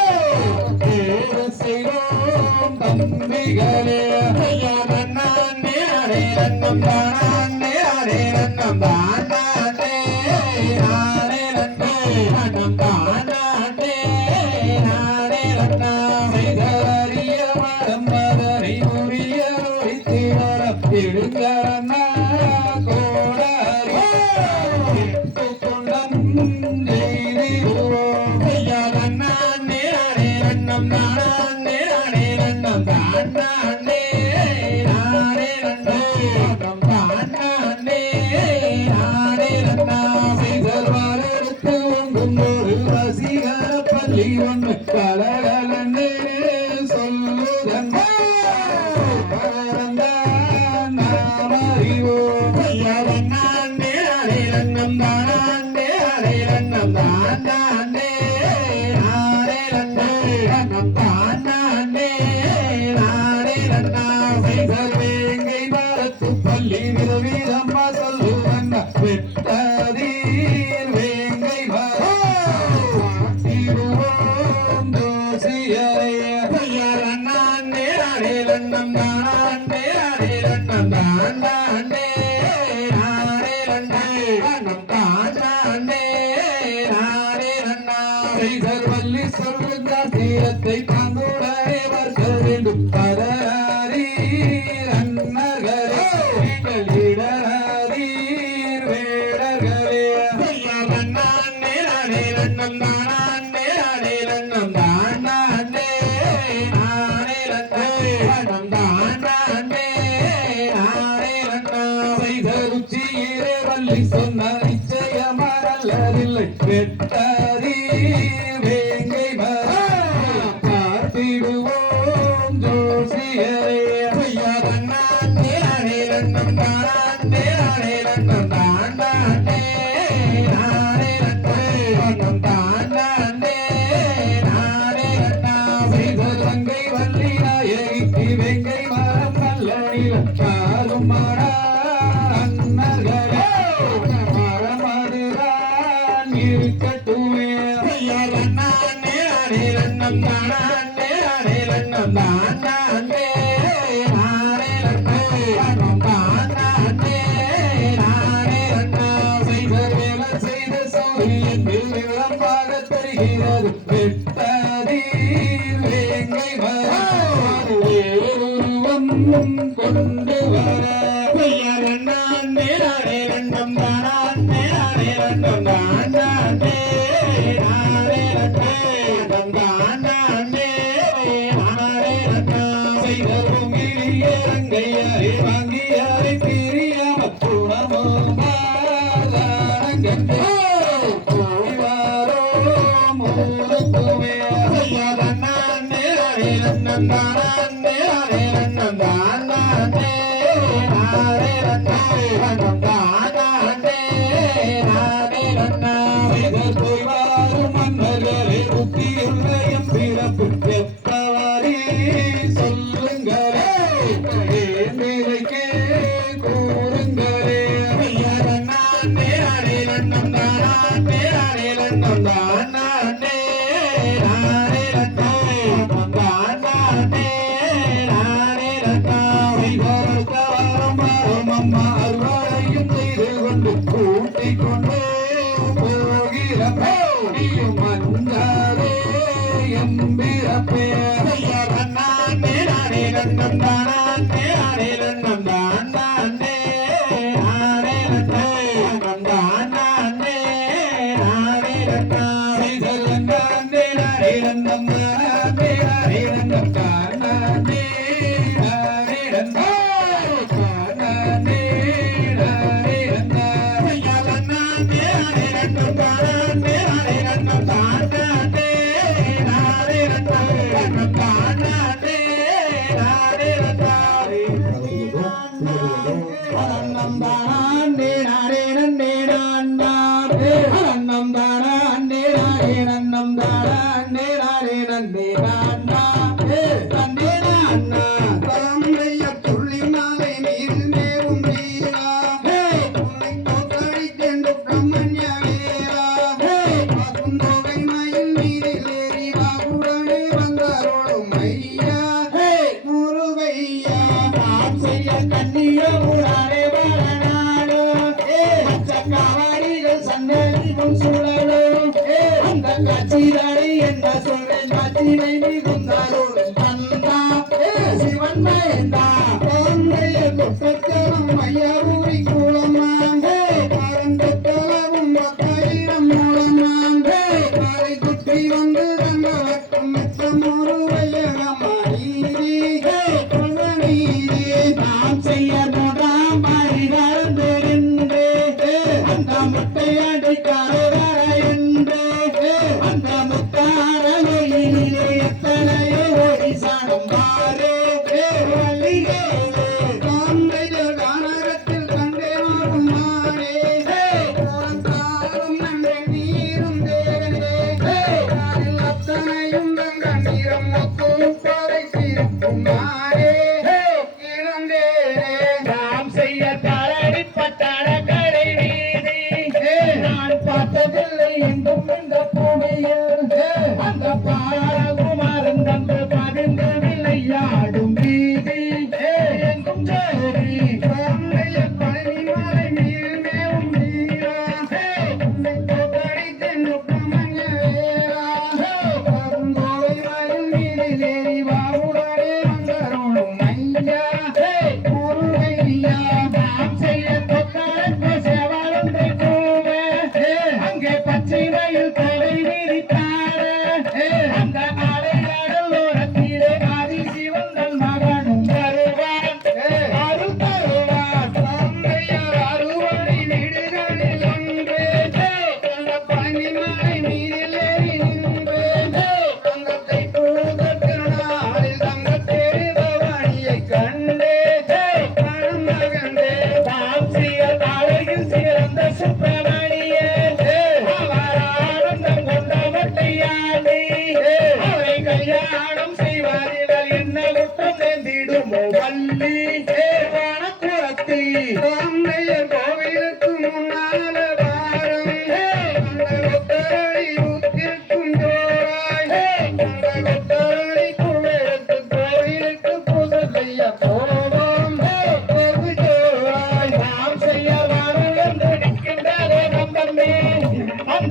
செய்வோம் தம்பிகளே பள்ளி விதவிதம் சொல்லுவன் வெட்டதீர் வேங்கை சொல்லுங்க தீரத்தை தாங்குடனே வர்க்க வேண்டும் பதறீர் அன்னர்களே நீங்கள் இடறீர் வேடர்களே ஐயா நன்னானே நானே நன்னம் தானானே நானே நன்னம் தானானே நானே நன்னம் தானானே நானே நன்னம் செய்த ருச்சியிலே வள்ளி சொன்ன நிச்சயமரல்லதில்லை வெட்டறீர் வேங்கை மரம் பார்த்திடுவோம் ஜோசியரே ஐயா நன்னானே நானே நன்னம் தானானே நானே நன்னம் தானானே நானே நன்னம் தானானே நானே நன்னம் செய்த கங்கை வள்ளி நாயகிக்கு வெங்கை மரம் நல்ல நிலம் காலும் மாடா அன்னர்களே மரமதுதான் இருக்கட்டுமே ஐயா நன்னானே நானே நன்னம் தானானே நானே நன்னம் தானானே நானே நன்னம் தானானே நானே நன்னம் செய்த வேலை செய்த சௌரியன் விளம்பாக தருகிறது வெட்டதீர் வேங்கை மரம் ஏறுவம் கொண்டு வர ஐயா நன்னானே நானே நன்னம் தானானே நானே நன்னம் தானானே நானே நன்னம் தானானே நானே நன்னம் செய்த பொங்கிலியே ரங்கையாரே வாங்கியாரை பிரியாம புணமோமாதானங்கண்டே போய் வாரோ மூலத்துமே ஐயா நன்னானே நானே நன்னம் தானானே நானே நன்னம் தானானே நானே நன்னம் தானானே நானே நன்னம் செய்த போய் வாரும் மன்னர்களே புத்தியுள்ள எம் பிறப்பு எப்பவரே சொல்லுங்களே ஏந்திரைக்கே கூறுங்களே ஐயா நன்னானே நானே நன்னம் தானானே நானே நன்னம் தானானே நானே நன்னம் தானானே நானே நன்னம் செய்தவர்க்க வரம் வரும் அம்மா அருளையும் செய்து கொண்டு கூட்டிக் கொண்டு போகிறப்பே நீயும் மஞ்சாரே எம்பிறப்பே ஐயா நன்னானே நானே நன்னம் தானானே நானே நன்னம் தானானே நானே நன்னம் தானானே நானே நன்னம் செய்தலங்கானே நானே நன்னம் தானானே நானே நன்னம் தானானே நானே நன்னம் தானானே நானே நன்னம் ஐயா நன்னானே நானே நன்னம் தானானே நானே நன்னம் தானானே நானே நன்னம் தானானே நானே நன்னம் தானானே நானே நன்னே நானே நன்னம் தானானே நானே நன்னம் தானானே நானே நன்னே நானே நன்னே நானா தம்மைய துள்ளி மாலை நீரில் மேவும் வீரா உன்னை தோற்கடித்தென்று பிரம்மண்ய வீரா பசுந்தோகை மயில் மீதில் ஏறி வாகுடனே வந்தாரோடும் ஐயா முருகையா நான் செய்ய கண்ணிய ஊரானே வரணானோ மச்சக்காவடிகள் சன்னதி முன் சுழலோ அந்த காட்சிதானே என்ன சொல்வேன் காட்சினை மிகுந்தாரோடு தந்தா சிவன் மயந்தா தந்தைய தொட்டத்தனம் ஐயா ஊரி கூலமாங்க பரந்தத்தளவும் பத்தாயிரம் மூலமாங்க காலை குத்தி வந்து தங்கவட்டம் மெச்சம் ஒரு வையகமானீரே நாம் செய்ய போடாம் மாறிகாரம் தெரிந்தே அந்த முட்டையடை காரவர என்றே அந்த முத்தாரவை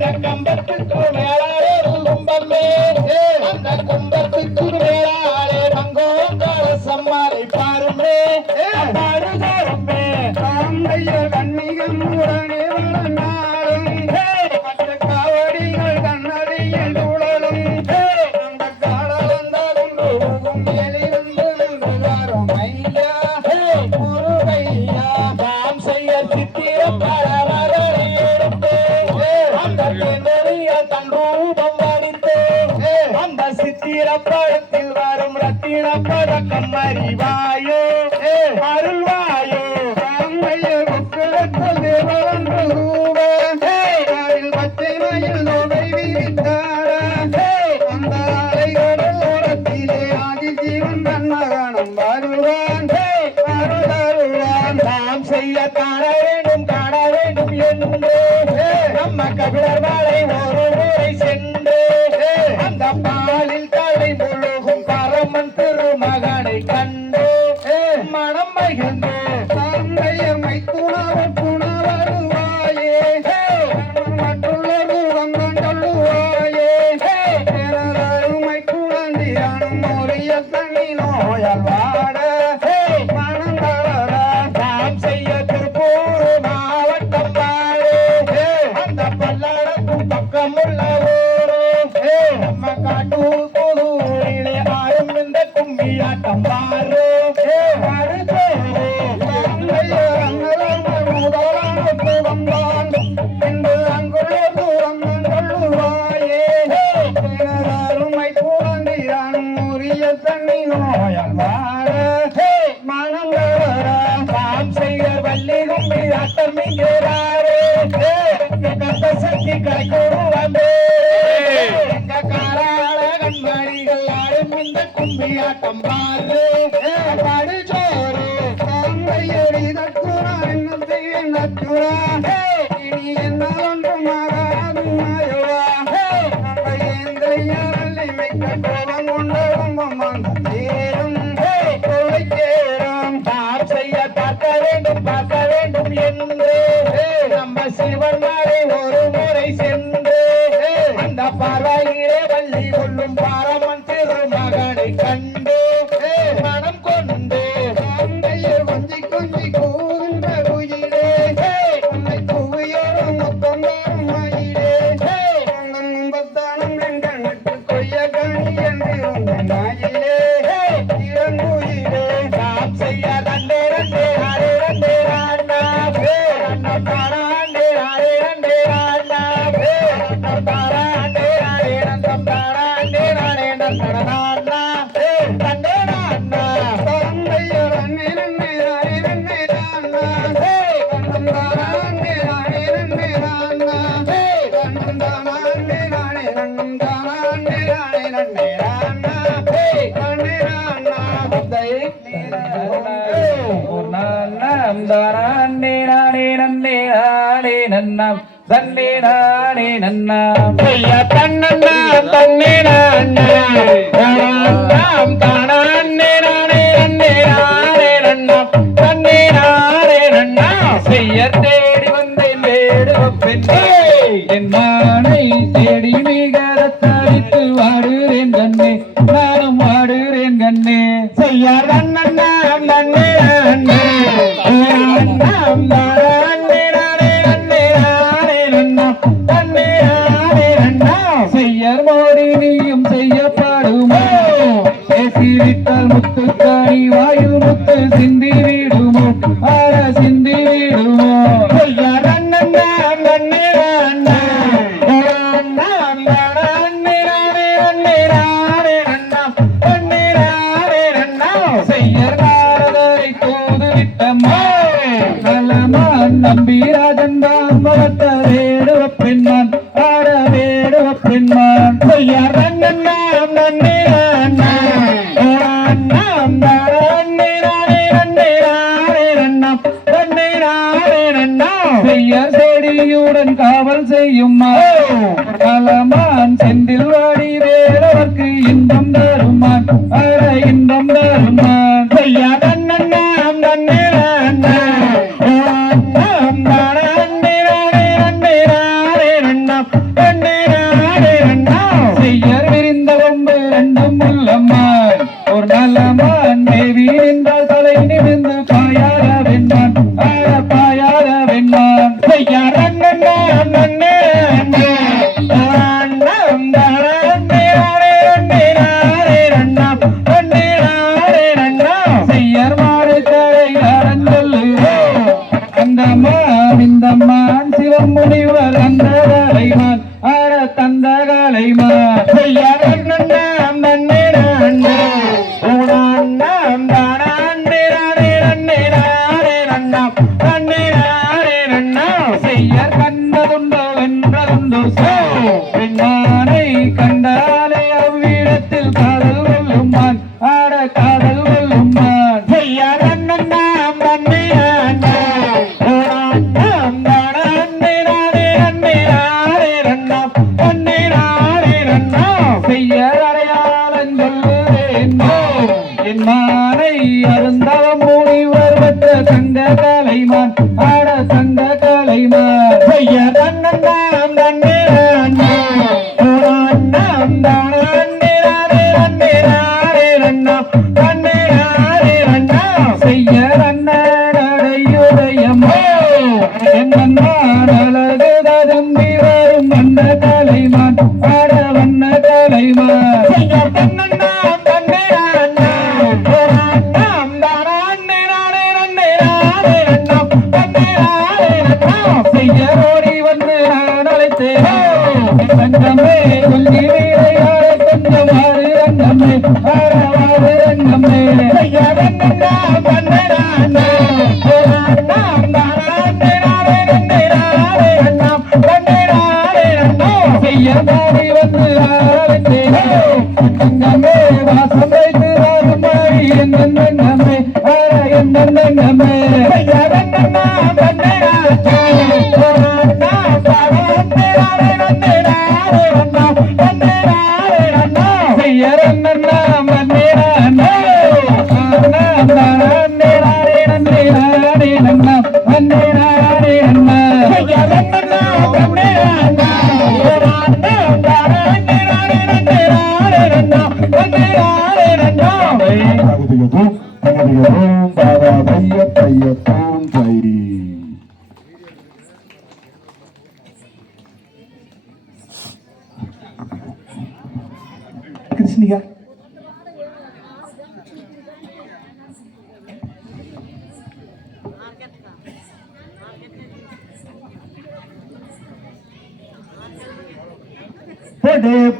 அந்த கம்பத்துக்கு மேலாலே கும்பமே அந்த கும்பத்துக்கு மேலாலே மங்கோங்கால சம்மாரை பாருமே பாடுதாருமே தாந்தைய கண்ணிகம் உடனே வளர்ந்தாலும் மற்ற காவடிகள் கண்ணடியில் உழலும் அந்த காலம் வந்தாலும் எலிருந்து நின்றுதாரும் ஐயா முருகையா தாம் செய்ய சித்திர பரவரை எடுத்து அந்த தென்னறிய தன் ரூபம் வடித்து அந்த சித்திர படத்தில் வரும் ரத்தின பதக்கம் அறிவாயோ அருள்வாயோ தாந்தைய குக்கிரத்தில் தேவன்று ரூப பச்சை மயில் நோவை விரித்தாட அந்த அலைகடல் ஓரத்திலே ஆதி ஜீவன் தன்மகனும் வருவான் வருவான் நாம் செய்ய காண வேண்டும் என்று நம்ம கபிலர் மாலை ஒரு முறை சென்று அந்த பாலில் தலை முழுகும் பரமன் திருமகனை கண்டு மனம் மகிழ்ந்து தாந்தைய மைத்துணாவ புணவருவாயே மற்றுள்ள ரூபம் கண்டுள்ளுவாயே எனதருமை குழந்தையானும் மொழிய தண்ணி நோயால் வாட மனம் தளர நாம் செய்ய திருப்பூர் மாவட்டம் பாரு அந்த பல்லடக்கும் பக்கமுள்ள ஊரு நம்ம காட்டூர் புதூரிலே ஆடும் இந்த கும்மியாட்டம் பாரு தாந்தைய அங்கலங்கள் முதலான கூடம்தான் என்று அங்குள்ள தூரம் கண்டுள்ளுவாயே எனதருமை குழந்தையானும் மொழிய தண்ணி நோயால் வாட மனம் தளர நாம் செய்ய வள்ளி கும்மியாட்டம் இங்கிறாரு கத்த சக்தி கரைக்கூடுவாமே எங்க காராள கண்மணிகள் ஆடும் இந்த கும்மியாட்டம் பாரு படிச்சோரு தாந்தையடி தக்குறா என்னத்தையே நக்குறா இனி என்ன ஒன்றும் ஆகாது மாயவா நம்ம ஏந்தையாரல்லை வைக்க கோபம் கொண்டவும் தேரும் கொலைக்கேறும் நாம் செய்ய பார்க்க வேண்டும் என்று நம்ம சிவன் மாலை ஒரு முறை சென்று அந்த பார்வையிலே வள்ளி கொள்ளும் பாரமன் திருமகனை கண்டு மனம் கொண்டு தாந்தையர் கொஞ்சி கொஞ்சி கூறுகின்ற குயிலே உன்னை குவியோடும் முத்தந்தாரும் மயிலே உங்கள் பத்தானம் என் கண்ணுக்கு கொய்ய கணி என்று உங்கள் நாயிலே இளங்குயிலே நாம் செய்ய தண்டே ரண்டே ஹரே ரண்டே ராண்டா அண்ணம் தாராண்டே ஹரே ரண்டே ராண்டா அண்ணம் தாராண்டே ஹரே ரண்டம் தாராண்டே ஹரே நந்தடனாண்டா தண்டே ராண்டா தாந்தையர் அண்ணே நன்னே ராணே நன்னே ராண்ணா கண்ணம் தாராண்டே ராணே நன்னே ராண்ணா கண்ணம் தாராண்டே ராணே நன்னம் தாராண்டே ராணே நன்னே ராண்ணா கண்ணே ராண்ணா புத்தை நன்னம் தானே நானே நன்னே நானே நன்னம் தன்னே நானே நன்னம் ஐயா தன்னன்னாம் தன்னே நான்னாம் தானே நானே நன்னே நானே நன்னம் தன்னே நானே நன்னம் செய்ய தேடி வந்தேன் வேடு பெண்ணே என் மானை தேடி மிக ரத்தரித்து வாடுறேன் கண்ணே நானும் வாடுறேன் கண்ணே செய்ய தன்னன்னாம் தன்னே நானே நன்னம் தானே நானே நன்னே நானே நன்னம் தன்னே நானே நன்னம் செய்யர் மோடி நீயும் செய்யப்படுமோ பேசிவிட்டால் முத்துக்காணி வாயு முத்து சிந்தி விடுமோ ஆர சிந்தி விடுமோ செய்ய தன்னன்னாம் தன்னே நானே நன்னம் தானே நானே நன்னே நானே நன்னம் தன்னே நானே நன்னம் செய்யர் நாரதரை தூது விட்டம்மா நலமான் நம்பிராஜன் தான் வளர்த்த வேடுவ பெண்மான் ஆட வேடுவ பெண்மான் செய்யார் நன்னாம் நன்னே நன்னாம் தானே நானே நன்னே நானே நன்னாம் தன்னே நானே நன்னாம் செய்யார் செடியுடன் காவல் செய்யுமா நலமான் செந்தில் வாடி வேடவர்க்கு இன்பம் தருமான் அட இன்பம் தருமான் செய்யார் நன்னாம் நன்னே நன்னாம் தானே நானே நன்னே நானே நன்னாம் செய்யர் விரிந்த கொம்பு ரெண்டும் உள்ளம்மான் ஒரு நல்லமான் தேவி நின்றால் தலை நிமிர்ந்து பாயாத வெண்மான் பாயாத வெண்மான் செய்யார் செய்யர் மாறு கரை அரங்கல்லு அந்தம்மான் இந்தம்மான் சிவம் முனிவர் அந்த கலைமான் ஆட தந்த கலைமான் செய்யார் செய்யர் கண்டதுண்டோ வென்றதுண்டோ பெண்ணானை கண்டாலே அவ்விடத்தில் காதல் கொள்ளுமான் ஆட காதல் கொள்ளுமான் செய்யார் செய்யர் அடையாளம் சொல்லுவேன் என் மானை அருந்தவ முனிவர் பெற்ற சங்க கலைமான் ஆட சங்க கலைமான் செய்யர் செய்யர் அண்ணடையுடையமோ என்னன்னான் அழகு ததும்பி வரும் வண்ண கலைமான் ஆட வண்ண கலைமான் செய்யர் செய்யரோடி வந்து நான் அழைத்தேன் ரங்கமே சொல்லி வீரையாட கொஞ்சம் ஆறு ரங்கமே ஆடவாறு ரங்கமே செய்யதாடி வந்து அழைத்தேன் ரங்கமே வாசம் வைத்து ராகுமாரி என்னென்னமே ஆட என்னென்னமே கிருஷ்ணிகா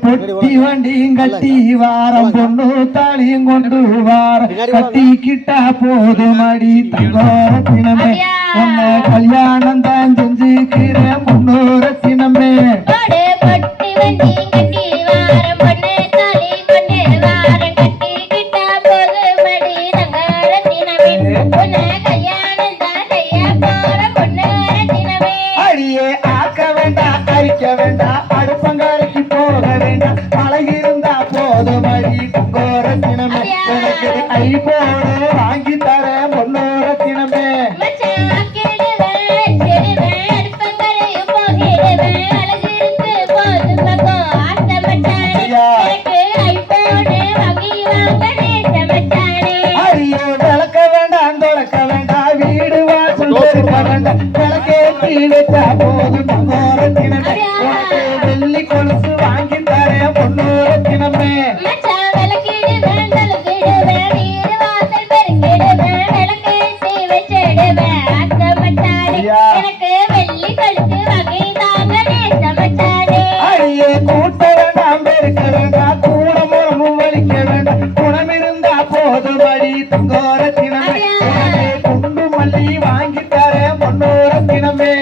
பொட்டி வண்டியும் கட்டி வாரம் பொண்ணு தாலியும் கொண்டு வார கட்டிக்கிட்டா போதும் அடி தங்கோரத்தினமே உன்னை கல்யாணம் தான் செஞ்சுக்கிற முன்னோரத்தினமே அடியே ஆக்க வேண்டாம் அரிக்க வேண்டாம் அடுப்பங்காரைக்கு போக வேண்டாம் பழகிருந்தா போதும் அடி பொங்கோரத்தினமே எனக்கு ஐ போடு வாங்கி தர பொன்னோரத்தினமே அடியே விளக்க வேண்டாம் தொடக்க வேண்டாம் வீடு வாசல் பெருக்க வேண்டாம் விளக்கேற்றி வச்சா போதும் பொன்னோரத்தினமே வெள்ளி கொலுசு வாங்கி தரேன் பொன்னோரத்தினமே அடியே கூட்ட வேண்டாம் பெருக்க வேண்டாம் கூட முறமும் வலிக்க வேண்டாம் குணமிருந்தா போதும் அடி தங்கோரத்தினமே குண்டு மல்லி வாங்கி தரேன் பொன்னோரத்தினமே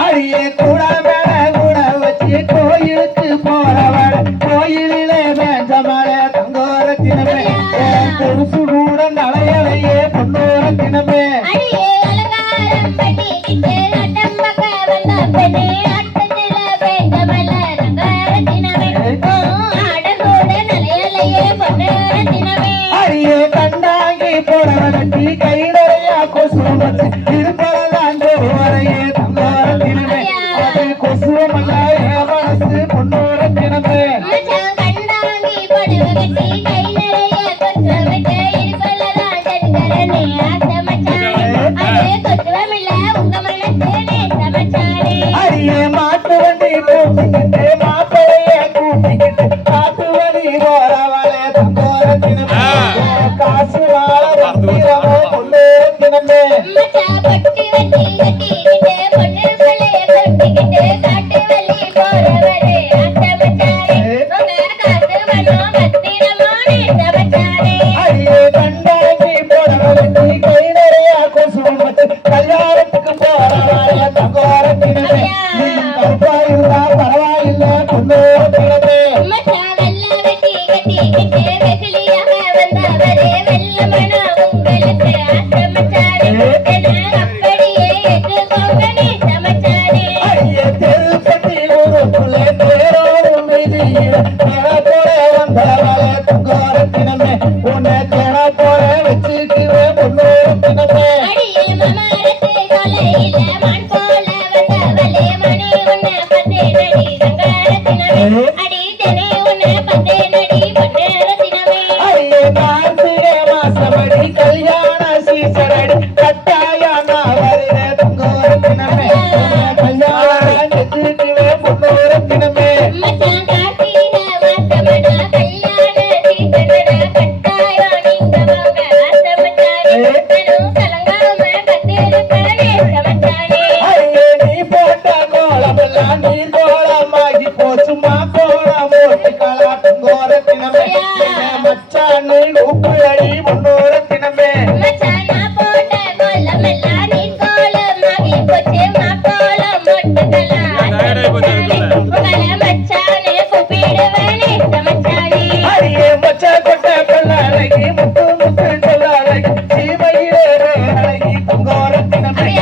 அடியே கூட மேல கூட வச்சு கோயிலுக்கு போறவட கோயிலே மேஞ்சமல தங்கோரத்தினமே கொலுசு கூட நலையலையே பொன்னோரத்தினமே ஆட கூட நலையலையே தினமே காசு வாழ வந்திரமோ பொண்ணு தினமே மச்சா பட்டு வட்டி கட்டிக்கிட்டு பொண்ணு பிள்ளைய கொட்டிக்கிட்டு காட்டு வழி போறவரே ஆசை மச்சானே உங்க காசு பணம் பத்திரமோ நேச மச்சானே அடியே கண்டாங்கி போடவழி கை நிறைய கொசு மத்து கல்யாணத்துக்கு போறவரைய தங்கோர தினமே நீ கருப்பா இருந்தா பரவாயில்லை பொண்ணு தினமே மச்சா வெள்ள வெட்டி கட்டிக்கிட்டு வெகுளியாக வந்தவரே வெள்ள மனம் உங்களுக்கு ஆசை மச்சானே என அப்படியே ஏற்றுக்கோங்க நேச மச்சானே அடியே தெருப்பட்டி ஊருக்குள்ளே தேரோடும் வீதியில தேன போல வந்தவளே தங்கோர தினமே உன்னை தேன போல வச்சுக்குவே பொண்ணு தினமே அடியே மமரத்து கொலையில மான் போல வந்தவளே மணி உன்னை பத்தே நடி ரங்கரத்தினமே அடி தெனே உன்னை பத்தே நடி பொன்னே ரத்தினமே அடியே கார்த்திகை மாசமடி கல்யாண சீசனடி கட்டாயம் நான் வருகிறேன் தங்கோர தினமே உன்னை கல்யாணம் செஞ்சுக்குவே பொண்ணு தினமே மச்சான் கார்த்திகை மாசமடா கல்யாண சீசனடா கட்டாயம் நீங்க வாங்க ஆசை மச்சானே நானும் கலங்காம கத்திருப்பேனே சமச்சானே அடியே நீ போட்ட கோலமெல்லாம் நீர் கோலமாகி போச்சுமா கோலம் ஓட்டுக்களா தங்கோர தினமே என்னை மச்சானை கூப்பிடடி பொண்ணோர தினமே மச்சான் நான் போட்ட கோலமெல்லாம் நீ கோலமாகி போச்சு மாக்கோலம் மொட்டுக்கலாம் உங்களை மச்சானே கூப்பிடுவேனே சமச்சானே அடியே மச்சா கொட்ட பிள்ளைக்கு முத்து முத்து சொல்லாளைக்கு சீமையிலே அழகி தங்கோர தினமே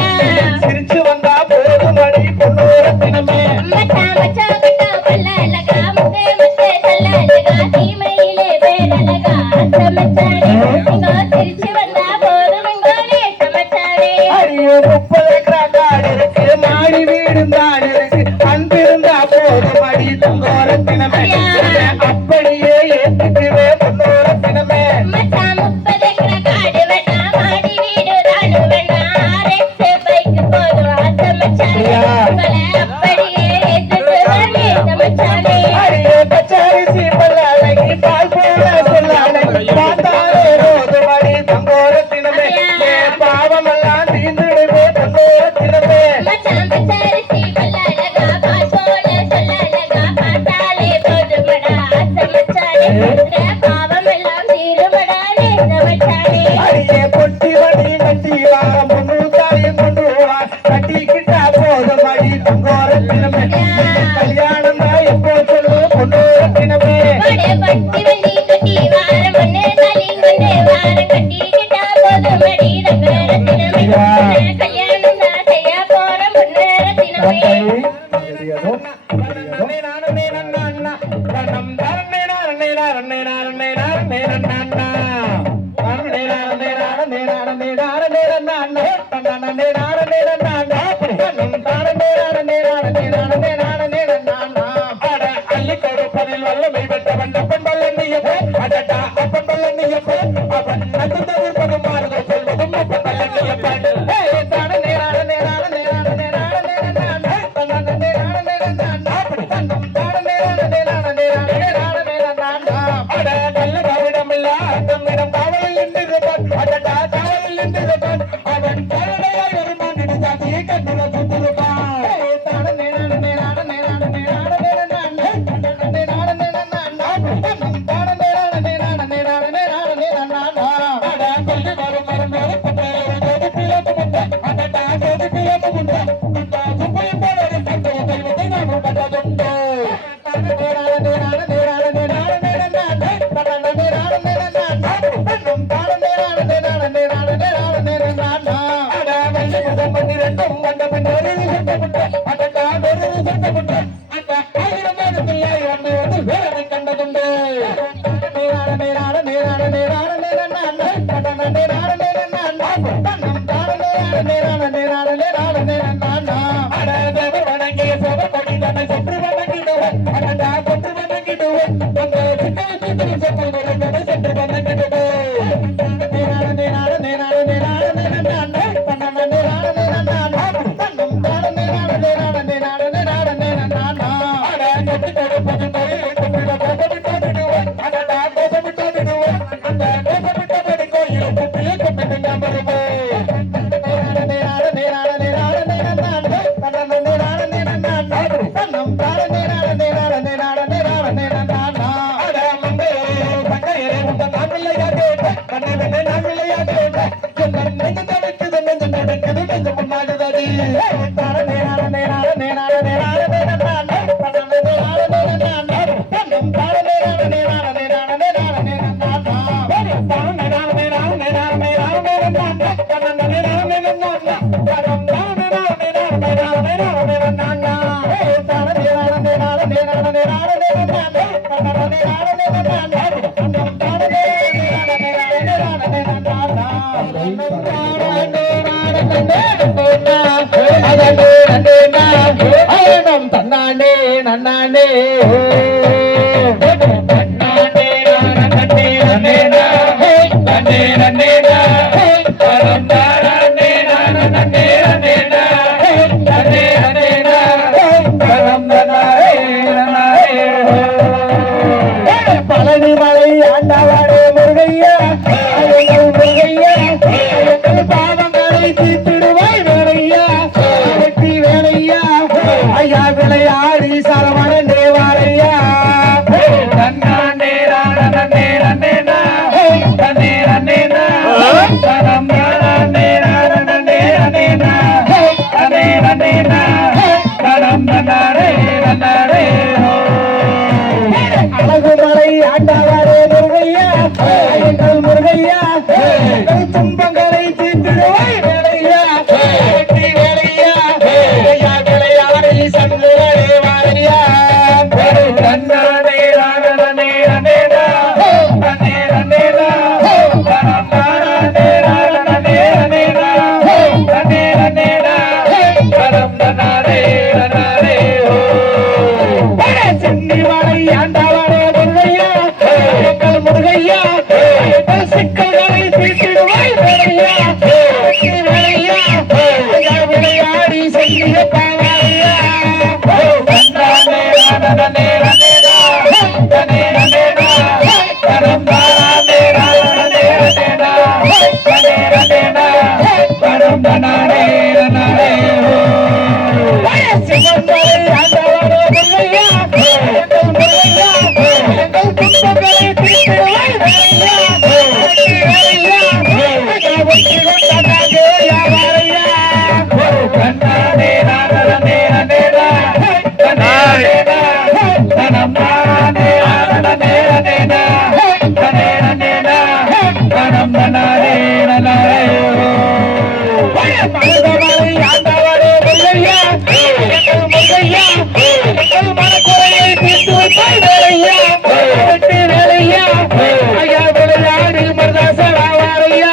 சிரிச்சு வந்தா போதும் அடி பொண்ணோர தினமே மச்சான் மச்சான் கட்டா பல்ல அழகா முத்தே முத்தே சொல்ல அழகா சீமையிலே பேரழகா சமச்சானே இங்கோ சிரிச்சு வந்தா போதும் இங்கோனே சமச்சானே அடியே 30 காடு இருக்கு மாடி வீடும் தான் இருக்கு அன்பிருந்தா போதும் அடி தங்கோர தினமே அப்படியே ஏத்துக்குவே பொண்ணோர தினமே மச்சான் 30 ஏக்கர் காடு வேண்டாம் மாடி வீடு தானு வேண்டாம் RX பைக் போதும் ஆசை மச்சானே உங்களை அப்படியே ஏத்துக்குவேனே சமச்சானே அடியே பச்சரிசி பல்ல அழகி பால் போல சொல்ல அழகி பார்த்தாலே ரோது மடி தங்கோர தினமே பாவமெல்லாம் தீர்ந்துடுவே தங்கோர தினமே மச்சான் பச்சரிசி பல்ல அழகா பால் போல சொல்ல அழகா பார்த்தாலே போதுமடா ஆசை மச்சானே உங்க பாவமெல்லாம் தீருமடா நேச மச்சானே அடியே பொட்டி வடி கட்டி வாரம் பொண்ணு தாலியும் கொண்டு வா கட்டிக்கிட்டா போதும் அடி தங்கோர தினமே கல்யாணம் தான் எப்போ சொல்லு பொண்ணோர தினமே ஒடே பட்டி வண்டி கட்டி வாரம் பொண்ணு தாலி கொண்டு வாரம் கட்டிக்கிட்டா போதும் அடி ரங்கரத்தினமே கல்யாணம் தான் செய்ய போற பொண்ணு ரத்தினமே Ada தன்னானே நன்னானே பழனி மலை ஆண்டவரே முருகையா முருகையா பாவங்களை தீர்த்திடுவாய் வேலையா வெற்றி வேலையா ஐயா விளையாடி சரவண தேவாரையா அழகுமலை ஆண்டவரே முருகையா எங்கள் முருகையா எங்கள் துன்பங்களை தீர்த்திடுவாய் வேலையா வெற்றி வேலையா ஐயா விளையாடி சண்முகரே வாரையா சென்னிமலை ஆண்டவரே முருகையா எங்கள் முருகையா எங்கள் சிக்கல்களை தீர்த்திடுவாய் வேலையா வெற்றி வேலையா ஐயா விளையாடி சென்னிய பாவாரையா சிவந்தரை ஆண்டவரே முருகையா எங்கள் முருகையா எங்கள் துன்பங்களை தீர்த்திடுவாய் வேலையா வெற்றி வேலையா ஐயா வெற்றி கொண்டாங்க யாவாரையா மருதமலை ஆண்டவரே முருகையா எங்கள் முருகையா எங்கள் மனக்குறையை தீர்த்து வைப்பாய் வேலையா வெற்றி வேலையா ஐயா விளையாடி மருதாசராவாரையா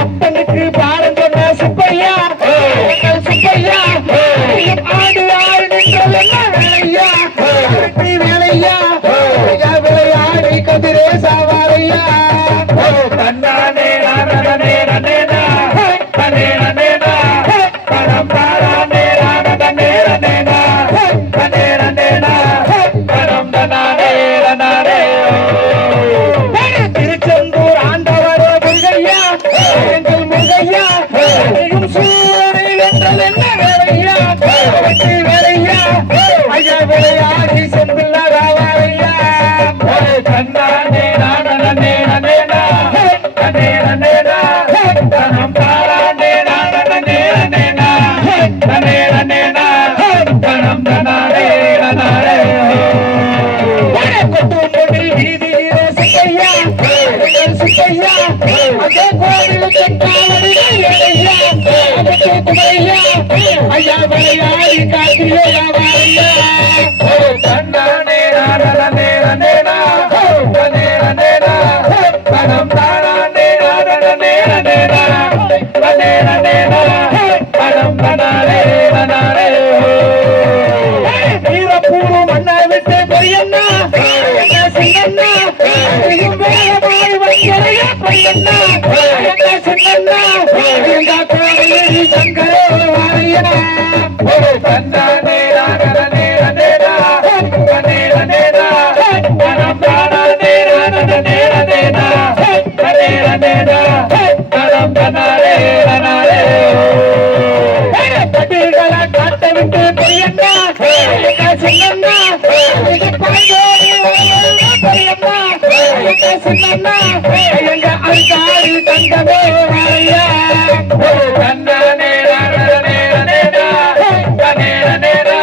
அப்பனுக்கு பாடம் சொன்ன சுப்பையா எங்கள் சுப்பையா ஆடு ஆடு நின்றது என்ன வேலையா வெற்றி வேலையா ஐயா விளையாடி கதிரே சாவாரையா திருச்செந்தூர் ஆண்டவரே முருகையா எங்கள் முருகையா நீயும் சூரை வென்றது என்ன வேலையா வெற்றி வேலையா ஐயா விளையாடி செம்பில்லாராவாரையா கொட்டும்படி வீதியிலே சுப்பையா எங்கள் சுப்பையா அதே கோவிலுக்கு காவடிகள் ஏழையா அதற்கு குமரையா ஐயா விளையாடி காத்திலே வாரையா வீரப்பூரு மண்ணை விட்டு பெரியண்ணா எங்க சின்னண்ணா நீயும் வேகமாய் வந்தரையா பையண்ணா எங்க சின்னண்ணா எங்க கோவிலேறி சங்கரே வாரையா கட்டிகளை எங்க அருகாரி தங்கமே வாயா ஒரு தன்னானே நானே நேனா தனே நேனா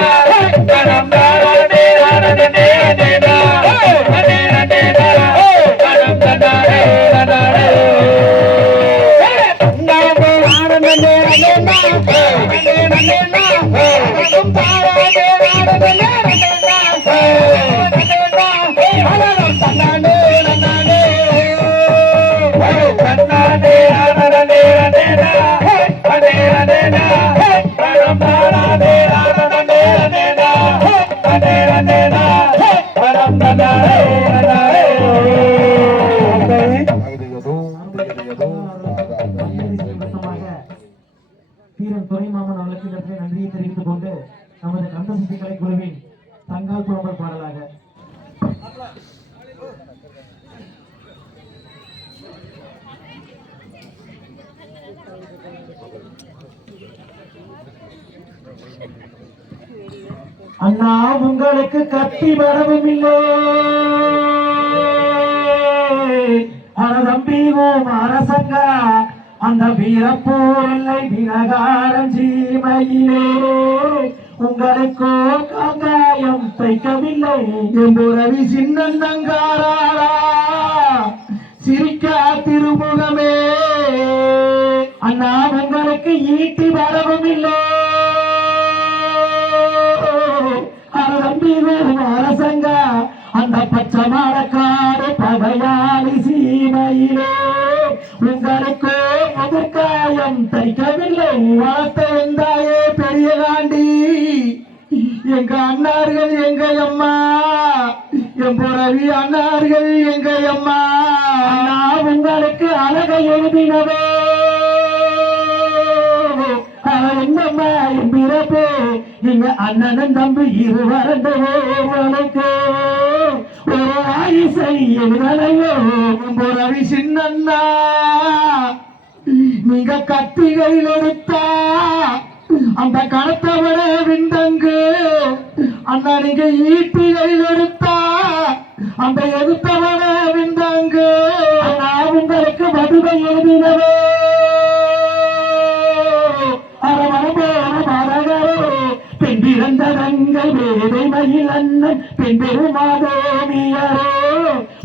கரம் தானே நானே நேனா தனே நேனா கரம் தானே நானே நானே நானே நேனா நேனா கரம் தானே நானே தீரன் துரைமாமன் அவர்களுக்கு இந்த இடத்திலே நன்றியை தெரிவித்துக் கொண்டு நமது கந்தசக்தி கலைக்குழுவின் தங்கால் புலம்பல் பாடலாக அண்ணா உங்களுக்கு கத்தி வரவும் இல்லை தம்பிவும் அரசங்கா அந்த வீரப்போர் எல்லை வினகாரம் சீமையிலே உங்களுக்கோ காங்காயம் தைக்கவில்லை எம்புரவி சின்னந்தங்காரா சிரிக்கா திருமுகமே அண்ணா உங்களுக்கு ஈட்டி வரவும் இல்லை தம்பிவும் அரசங்கா அந்த பச்சை மரக்காடு பகையாளி சீமையிலே உங்களுக்கோ முதற்காயம் தைக்கவில்லை வளர்த்த வெந்தாயே பெரிய காண்டி எங்க அண்ணார்கள் எங்க அம்மா எம்புரவி அண்ணார்கள் எங்க அம்மா அண்ணா உங்களுக்கு அழகை எழுதினவே என்னம்மா பிறப்பு நீங்க அண்ணனும் தம்பி இருவரண்டோ உனக்கு ஒரு ஆயுசை எழுதலையோ எம்புரவி சின்னண்ணா நீங்க கத்திகளில் எடுத்தா அந்த கணத்தவர விந்தங்கு அண்ணா நீங்க ஈட்டிகளில் எடுத்தா அந்த எதிர்த்தவர விந்தங்கு அண்ணா உங்களுக்கு மதுவை எழுதினவே பெண் பிறந்ததங்கள் வேதை மயில் அண்ணன் பெண் பெருமாதேவியரோ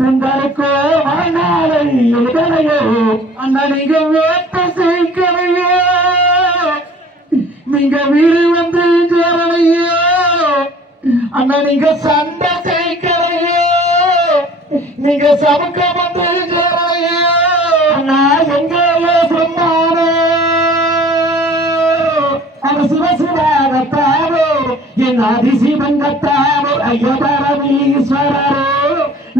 உங்களுக்கோ வாழ்நாளை எழுதலையோ அண்ணா நீங்க வேட்ட செய்களையோ நீங்க வீடு வந்து சேரலையோ அண்ணா நீங்க சண்டை செய்களையோ நீங்க சமக்க வந்து சேரலையோ அண்ணா எங்கேயோ சொன்னாரோ அவர் சிவசிவாகத்தாரோ என் அதிசிவங்கத்தாரோ ஐயோ பரமீஸ்வரரோ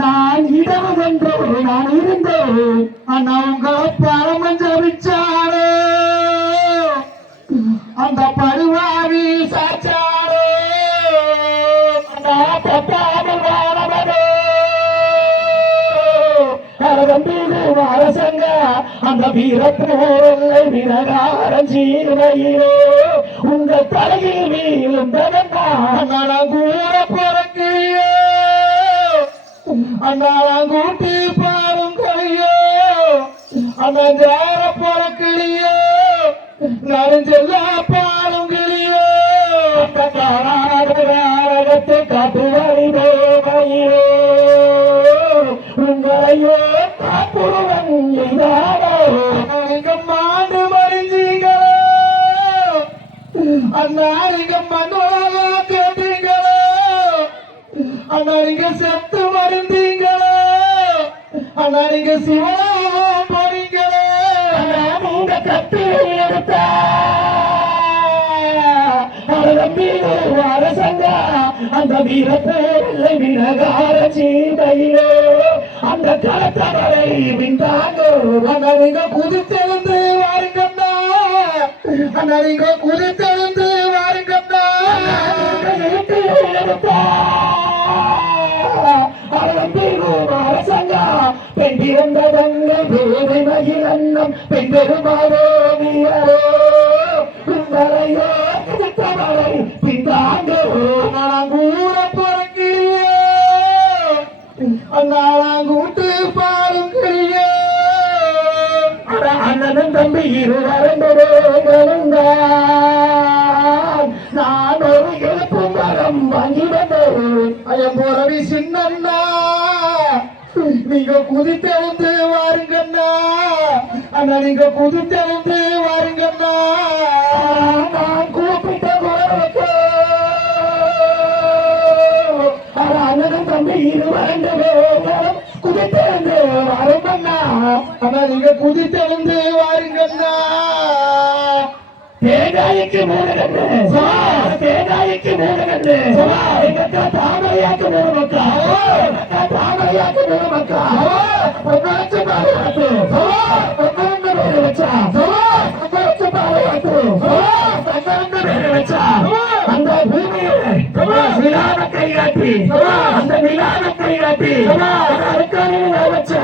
நான் இடவு வென்றோ நான் இருந்தேன் அண்ணா உங்களை பரமன் ஜபிச்சாரோ அந்த பருவாவி சாச்சாரோ அண்ணா பத்தாமல் வாழவரோ அரசங்க அந்த வீரப்போரை வினகாரம் சீமையிலோ உங்க தலையில் வீழும் அண்ணா கூட பிறக்கையோ அண்ணா கூட்டி பாரும் கலையோ அண்ணா ஜார பிறக்கலையோ நானும் செல்லா பாரும் கிளியோ காரகத்தை காட்டுவரி தேவையோ உங்களையோ காப்புருவன் எய்தாரோ நீங்க மாண்டு மறிஞ்சீங்களோ அண்ணா நீங்க மண்ணோட கேட்டீங்களோ அண்ணா நீங்க செத்து மறிந்தீங்களோ அண்ணா நீங்க சிவனாக போறீங்களோ உங்க கத்து எடுத்தா அரசங்க அந்த வீரப்பேரை வினகார சீதையிலோ அந்த களத்தவரை விந்தாங்கோ அண்ணா நீங்க குதித்தெழுந்து வாருங்கண்ணா அண்ணா நீங்க குதித்தெழுந்து வாருங்கண்ணா அரசங்க பெண் பிறந்ததங்கள் வேலை மகிழ் அன்னம் பெண் பெருமாறோ உங்களையோ தவறை பிந்தாங்கோ கூட பிறக்கிறியோ அண்ணா கூட்டு பாலும் கிளியோ அண்ணன் தம்பி இருவரும் நான் ஒரு இழப்பு மரம் வாங்கி வந்தேன் ஐயம் போறவி சின்னண்ணா நீங்க குதித்தெழுந்து வாருங்கண்ணா அண்ணா நீங்க குதித்தெழுந்து வாருங்கண்ணா நான் கூப்பிட்ட குரலுக்கு அண்ணன் தம்பி இருவரும் குதித்தெழுந்து வருங்கண்ணா அண்ணா நீங்க குதித்தெழுந்து வாருங்கண்ணா தேங்காய்க்கு மூணு கண்டு தேங்காய்க்கு மூணு கண்டு தாமரையாக்கு மூணு மக்கா தாமரையாக்கு மூணு மக்கா பொன்னாச்சு பாதுகாத்து பொன்னாண்டு பேரு வச்சா பொன்னாச்சு பாதுகாத்து பொன்னாண்டு பேரு வச்சா அந்த பூமியை விழான கைகாட்டி அந்த விழான கைகாட்டி அதுக்கான வச்சா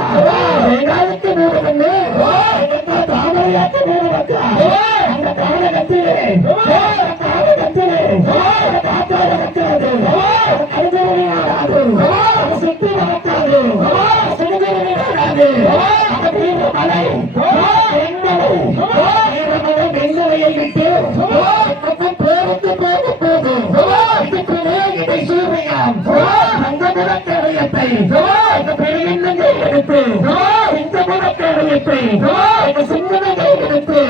தேங்காய்க்கு மூணு கண்டு தாமரையாக்கு மூணு மக்கா அந்த காலகத்திலே காலகத்திலே காத்தால கட்டாது அனுபவமே ஆகாது சுத்தி வளர்க்காது சுடுதலை ஆகாது மலை வெண்மலையை விட்டு பேருந்து போக போதும் இதுக்குள்ளே இதை சூழ்நியாம் அந்த முடக்கடையத்தை இந்த பெரியண்ணங்கை எடுத்து இந்த முடக்கடையத்தை இந்த சிங்கனகை எடுத்து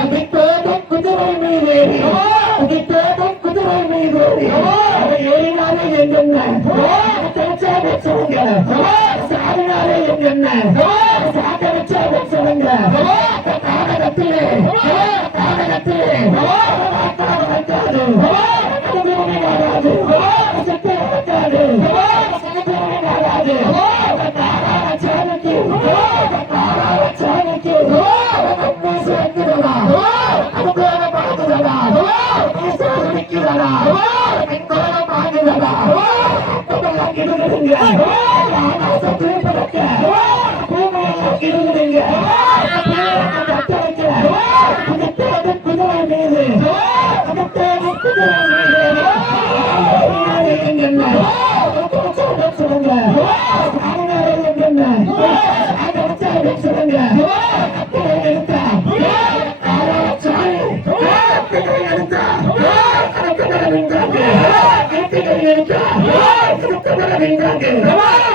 குதித்தோடும் குதிரை மீதேறி குதித்தோடும் குதிரை மீதேறி ஏறினாலே எங்கென்ன தெரிச்சாவே சொல்லுங்க சாதினாலே எங்கென்ன சாக்க வச்சாவே சொல்லுங்க காரணத்திலே காரணத்திலே வைக்காது அனுபவமே வராது சக்தி வைக்காது சமுதிரமே வராது சாதிக்கு சாதிக்கு சேர்க்கிறதா அனுபவம் பார்க்கிறதா சாதிக்கிறதா எங்கோலம் ஆகிறதா இருந்துங்க சத்து பறக்க பூமியெல்லாம் இருந்துங்க குதிரை மீது குதிரை மீது எங்கென்ன சொல்லுங்க சொல்லுங்க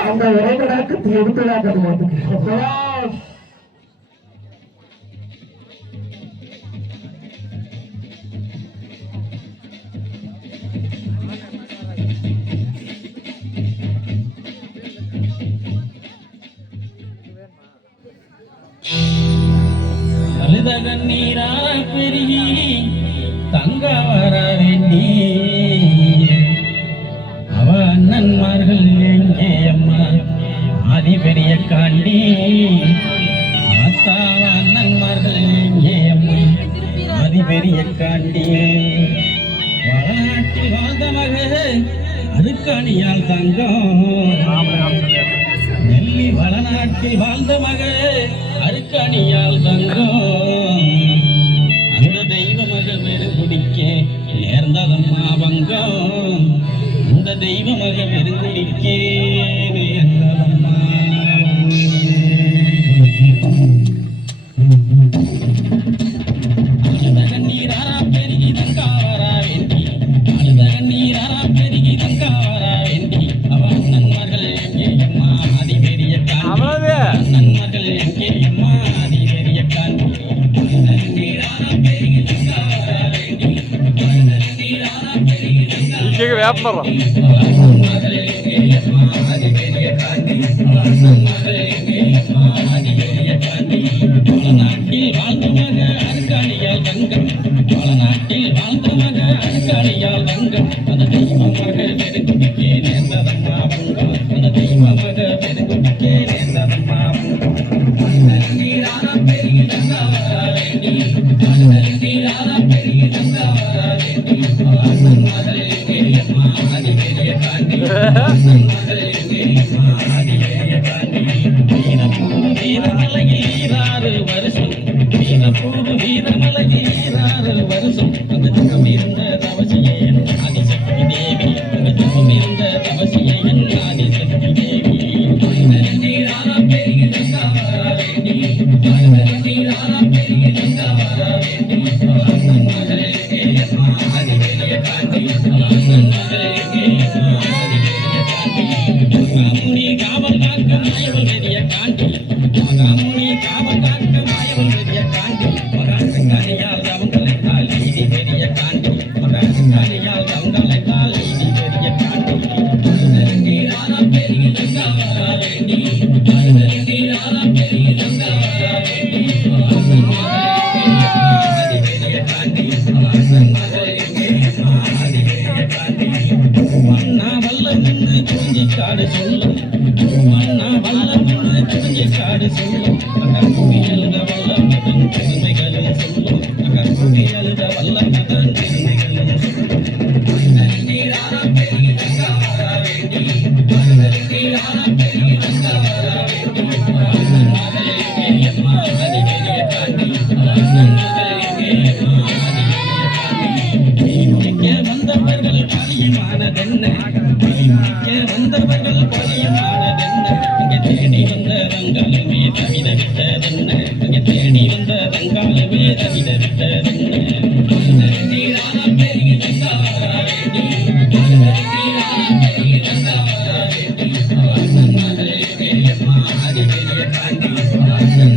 அந்த உரைகளாக்கு எடுத்ததாக அழுத கண்ணீரா பெருகி தங்க வர வேண்டி அவ அண்ணன்மார்கள் எங்கே அம்மா ஆதி பெரிய காண்டி ஆத்தாவ அண்ணன்மார்கள் எங்கே அம்மா ஆதி பெரிய காண்டி வளநாட்டில் வாழ்ந்த மக அதுக்காணியால் தங்கம் நெல்லி வளநாட்டில் வாழ்ந்த மக அருக்கணியால் தங்கம் அந்த தெய்வ மக வெறுங்குடிக்க நேர்ந்ததம்மா பங்கம் அந்த தெய்வ மக வெறுங்குடிக்க நேர்ந்ததம்மா அழுத கண்ணீராரா பெருகி தங்கா வரா வேண்டி அழுத கண்ணீராரா பெருகி தங்கா வரா வேண்டி அவ நன்மர்கள் எங்கே அம்மா அதி பெரிய காண்டி நன்மர்கள் எங்கே அம்மா அதி பெரிய காண்டி நாட்டில் வாழ்ந்த மக அருக்காணியால் தங்கம் நாட்டில் வாழ்ந்த மக அருக்காணியால் தங்கம் அந்த தெய்வ மக பெருங்குடிக்கே நேர்ந்ததம்மா பங்கம் அந்த தெய்வ மக பெருங்குடிக்கே நேர்ந்ததம்மா பெருகி தங்கா வர வேண்டி பெருகி தங்கா வர வேண்டி அண்ணன் மகள் எங்கே அம்மா அதி பெரிய காண்டி அண்ணன் மகள் எங்கே அம்மா அதி பெரிய காண்டி வீரமலையில் ஈராறு வருஷம் வீரப்பூர் வீரமலையில் ஈராறு வருஷம் அந்த தக்கம் இருந்த தவசியன் ஆதிசக்தி தேவி அந்த தக்கம் இருந்த தவசியன் ஆதிசக்தி தேவி பெருகி தங்கா வர வேண்டி காவல் காக்க மாயவன் பெரிய காண்டி மகாசங்காரியால் அவங்களை தால் நீதி பெரிய காண்டி மகாசங்காரியால் அவங்களை தால் நீதி பெரிய காண்டி நீரான பெரிய தங்கா வர வேண்டி நீரான பெரிய தங்கா வர வேண்டி பெரிய காண்டி மன்னா வல்லம் குறிஞ்சி காடு சொல்லும் மன்னா வல்லம் குறிஞ்சி காடு சொல்லும் எழுத வல்லம் பெருமைகளும் சொல்லும் எழுத வல்லம் பெருமைகளும் சொல்லும் நீரான பெரிய தங்கா வர வேண்டி நீரான பெரிய தங்கா வர வேண்டி பெரிய காண்டி வந்தவர்கள் பரியுமானதென்ன வந்தவர்கள் பரியுமானதென்ன இங்கே தேடி வந்த ரங்காலுமே தவித விட்டதென்ன இங்கே தேடி வந்த ரங்காலுமே தவித விட்டதென்ன நீரான பெரிய தங்கா வர வேண்டி நீரான பெரிய தங்கா வர வேண்டி மகளே பெரியம்மா அதி பெரிய காண்டி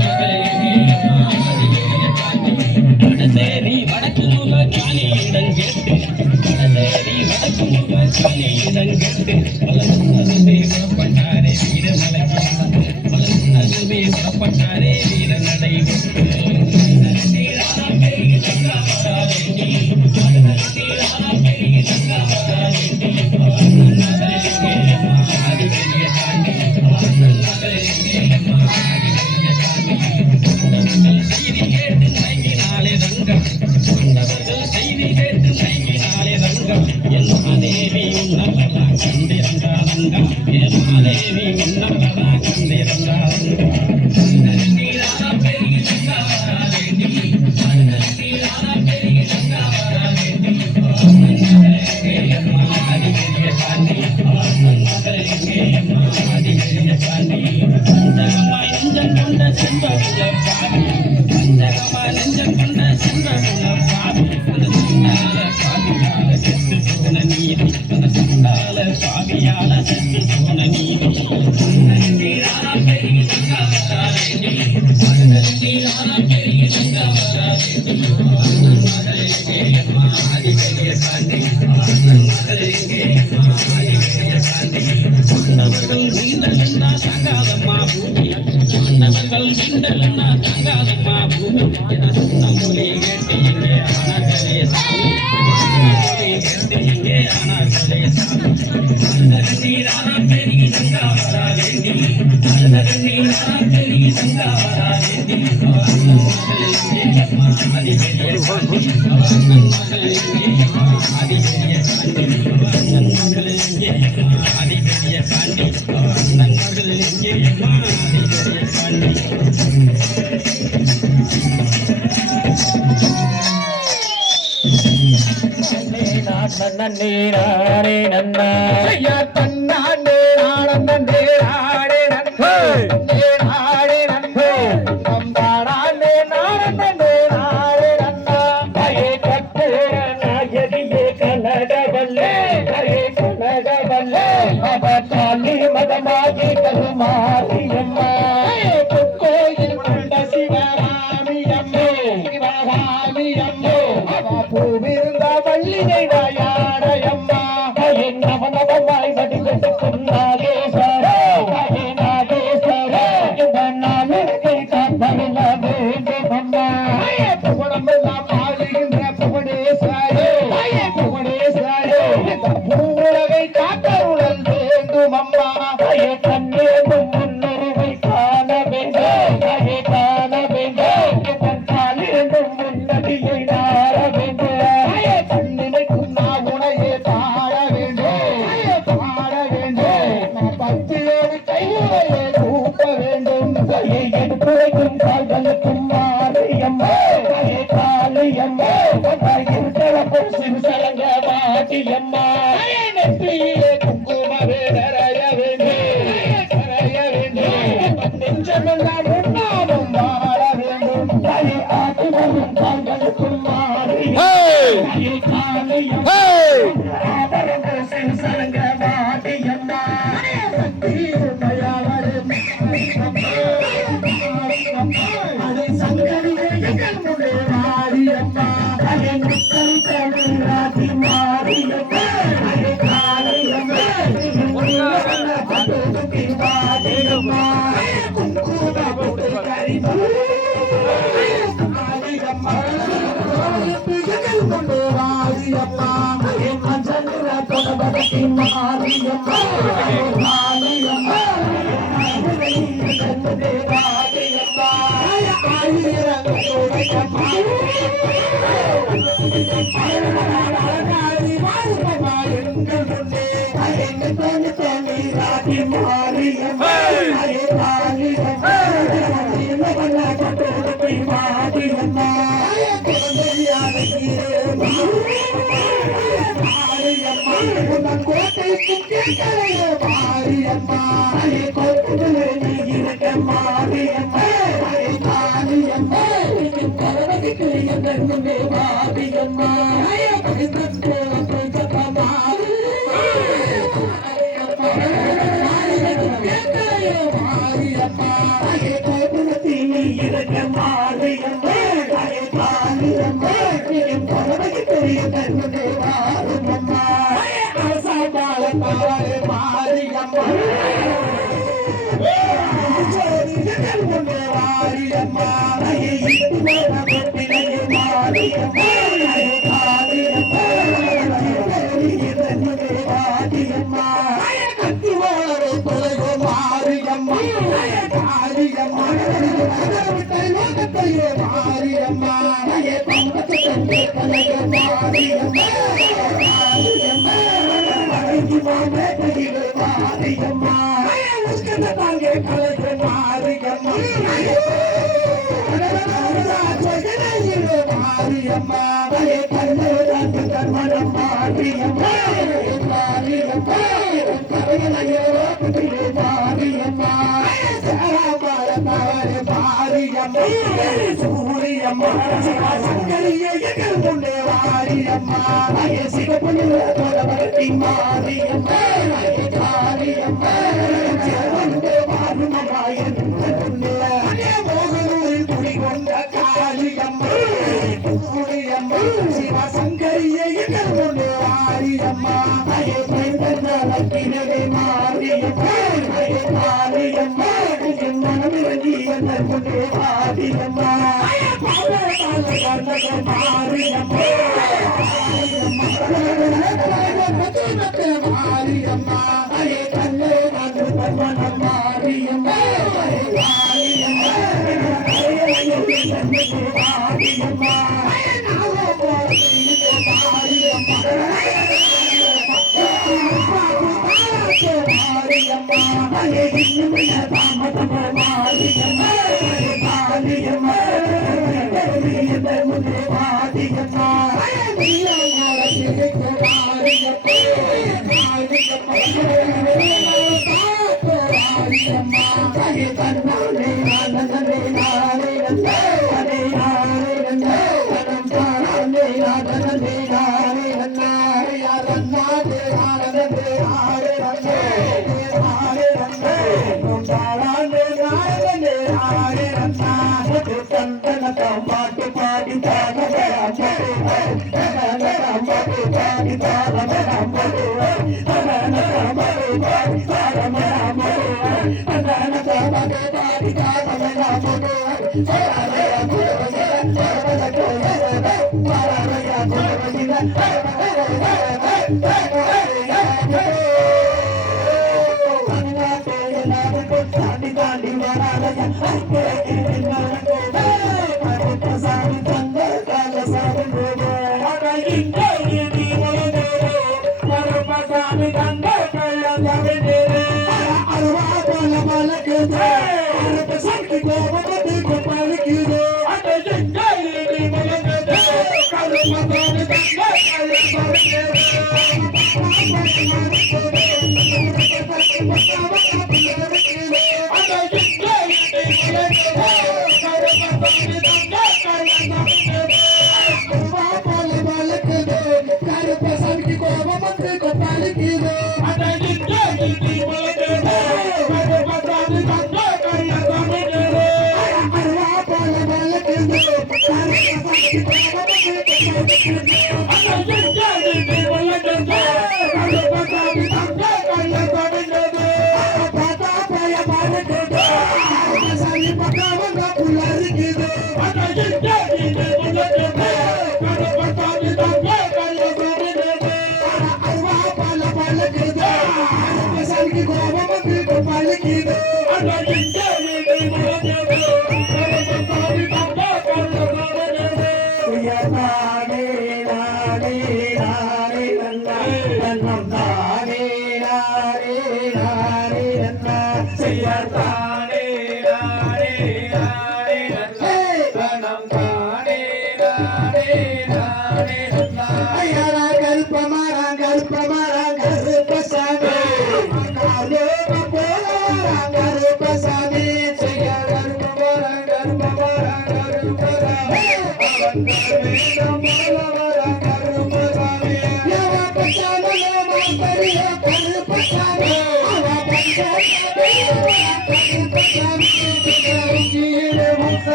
மகளே பெரியம்மா அதி பெரிய காண்டி வடசேரி வடக்கு முக காலியிடம் கேட்டு வடசேரி வடக்கு முக காலியிடம் கேட்டு பலமுன்னதுமே புறப்பட்டாரே வீரமலைக்கு பலமுன்னதுமே புறப்பட்டாரே வீர நடை நீரான பெரிய தங்கா வர வேண்டி நீரான பெரிய தங்கா வர வேண்டி மகளே பெரியம்மா அதி பெரிய காண்டி மகளே பெரியம்மா அதி பெரிய காண்டி செய்தி கேட்டு மயங்கினாலே ரங்கம் வந்தவர்கள் செய்தி கேட்டு மயங்கினாலே ரங்கம் என் மாதேவி உன்னவளா கண்டிரங்கா ரங்கா என் மாதேவி உன்னவளா கண்டிரங்கா ரங்கா நீரான பெரிய தங்கா வர வேண்டி நீரான பெரிய தங்கா வர வேண்டி மகளே பெரியம்மா அதி பெரிய காண்டி மகளே பெரியம்மா அதி பெரிய காண்டி பஞ்சகமாய் நெஞ்சம் கொண்ட செல்வமுள்ள பாவி பஞ்சகமாய் நெஞ்சம் கொண்ட செல்வமுள்ள பாவி அந்த சண்டால பாவியால செத்து போன நீதி அந்த சண்டால பாவியால செத்து போன நீதி நீரான பெரிய தங்கா வர வேண்டி நீரான பெரிய தங்கா வர வேண்டி மகளே பெரியம்மா அதி பெரிய காண்டி மகளே பெரியம்மா அதி பெரிய காண்டி சொன்னவர்கள் நீண்டலன்னா தங்காதம்மா பூமி சொன்னவர்கள் நீண்டலன்னா தங்காதம்மா பூமி என சொன்ன மொழி கேட்டு எங்கே ஆனார்களே சாமி மொழி கேட்டு எங்கே ஆனார்களே சாமி நீரான பெரிய தங்கா வர வேண்டி நீரான பெரிய தங்கா வர வேண்டி மகளே பெரியம்மா அதி பெரிய காண்டி மகளே பெரியம்மா அதி பெரிய காண்டி மகளே பெரியம்மா அதி பெரிய காண்டி மகளே பெரியம்மா அதி பெரிய காண்டி நன்னே நன்னா ஐயா தன்னாண்டே நாடந்தே ஆடே நன்னே ஆடே நன்னே தம்பாடாண்டே நாடந்தே ஆடே நன்னா பயே கட்டு நாயகியே கனடவல்லே பயே கனடவல்லே அவ காளி மதமாகி கருமாரியம்மா கோயில் கொண்ட சிவராமி அம்மே சிவராமி அம்மே அவ பூவிருந்த வள்ளியை நாயாடையம்மா நவநவமாய் வடிவெடுக்கும் நாகேஸ்வரே நாகேஸ்வரே இந்த நாளிற்கை காத்தருள வேண்டுமம்மா புகழமெல்லாம் ஆளுகின்ற புகழேஸ்வரே புகழேஸ்வரே இந்த பூவுலகை காத்தருளல் வேண்டுமம்மா கண்ணேடும் முன்னுரிமை காண வேண்டும் காண வேண்டும் என் காலிருந்தும் முன்னடியை நாட வேண்டும் கண்ணினைக்கும் நான் உனையே பாட வேண்டும் பாட வேண்டும் பக்தியோடு கையுறையை கூட்ட வேண்டும் கையை எடுத்துரைக்கும் கால்களுக்கும் மாரியம்மா காளியம்மா இருக்கிற சிறுசலங்க மாட்டியம்மா நெற்றியிலே குங்குமவே நிறைய வேண்டும் நெஞ்சமெல்லாம் உண்ணாமும் வாழ வேண்டும் கையை ஆட்டி வரும் கால்களுக்கும் மாறியம்மா காளியம்மா சிறுசலங்க மாட்டியம்மா சக்தி உண்மையாளரும் கோட்டைக்கும் கேட்கலையே மாரியம்மா மாரியம்மா மாரியம்மா பரவதிக்கு எங்கே மாரியம்மா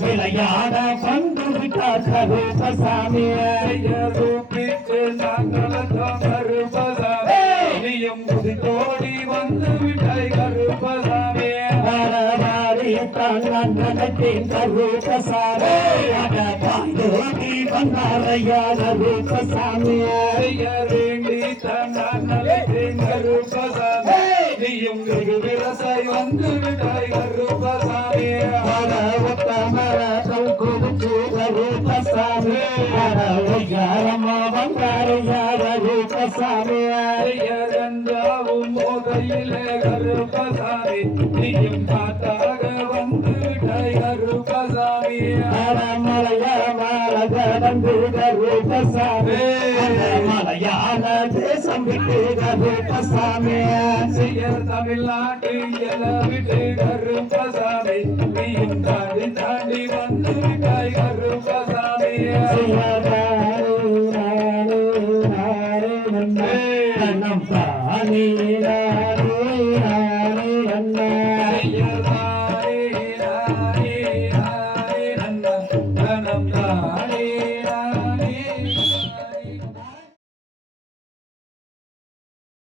விளையாட வந்து விட்டார் கருப்பசாமி தோடி வந்து விட்டாய் கருப்பசாமி கருப்பசாமி பாய்ந்தோட்டி வந்தாரையா கருப்பசாமி வேண்டி தன்னலத்தின் கருப்பசாமி நீயும் வெகு விவசாயி வந்து விட்டாய் கருப்பசாமி மரத்தமரத்தம் கொடுத்து கருப்பசாமி யாரம்மா வந்தாரையா கருப்பசாமி என்றாவும் போதையிலே கருப்பசாமி நீயும் காத்தாக வந்து விட்டாய் கருப்பசாமி கடந்து கருப்பசாமி மலையாள தேசம் விட்டு கருப்பசாமி தமிழ்நாட்டு எல்லாம் விட்டு கருப்பசாமி நீயும் தாண்டி தாண்டி வந்து விட்டாய் கருப்பசாமி நம் பாணி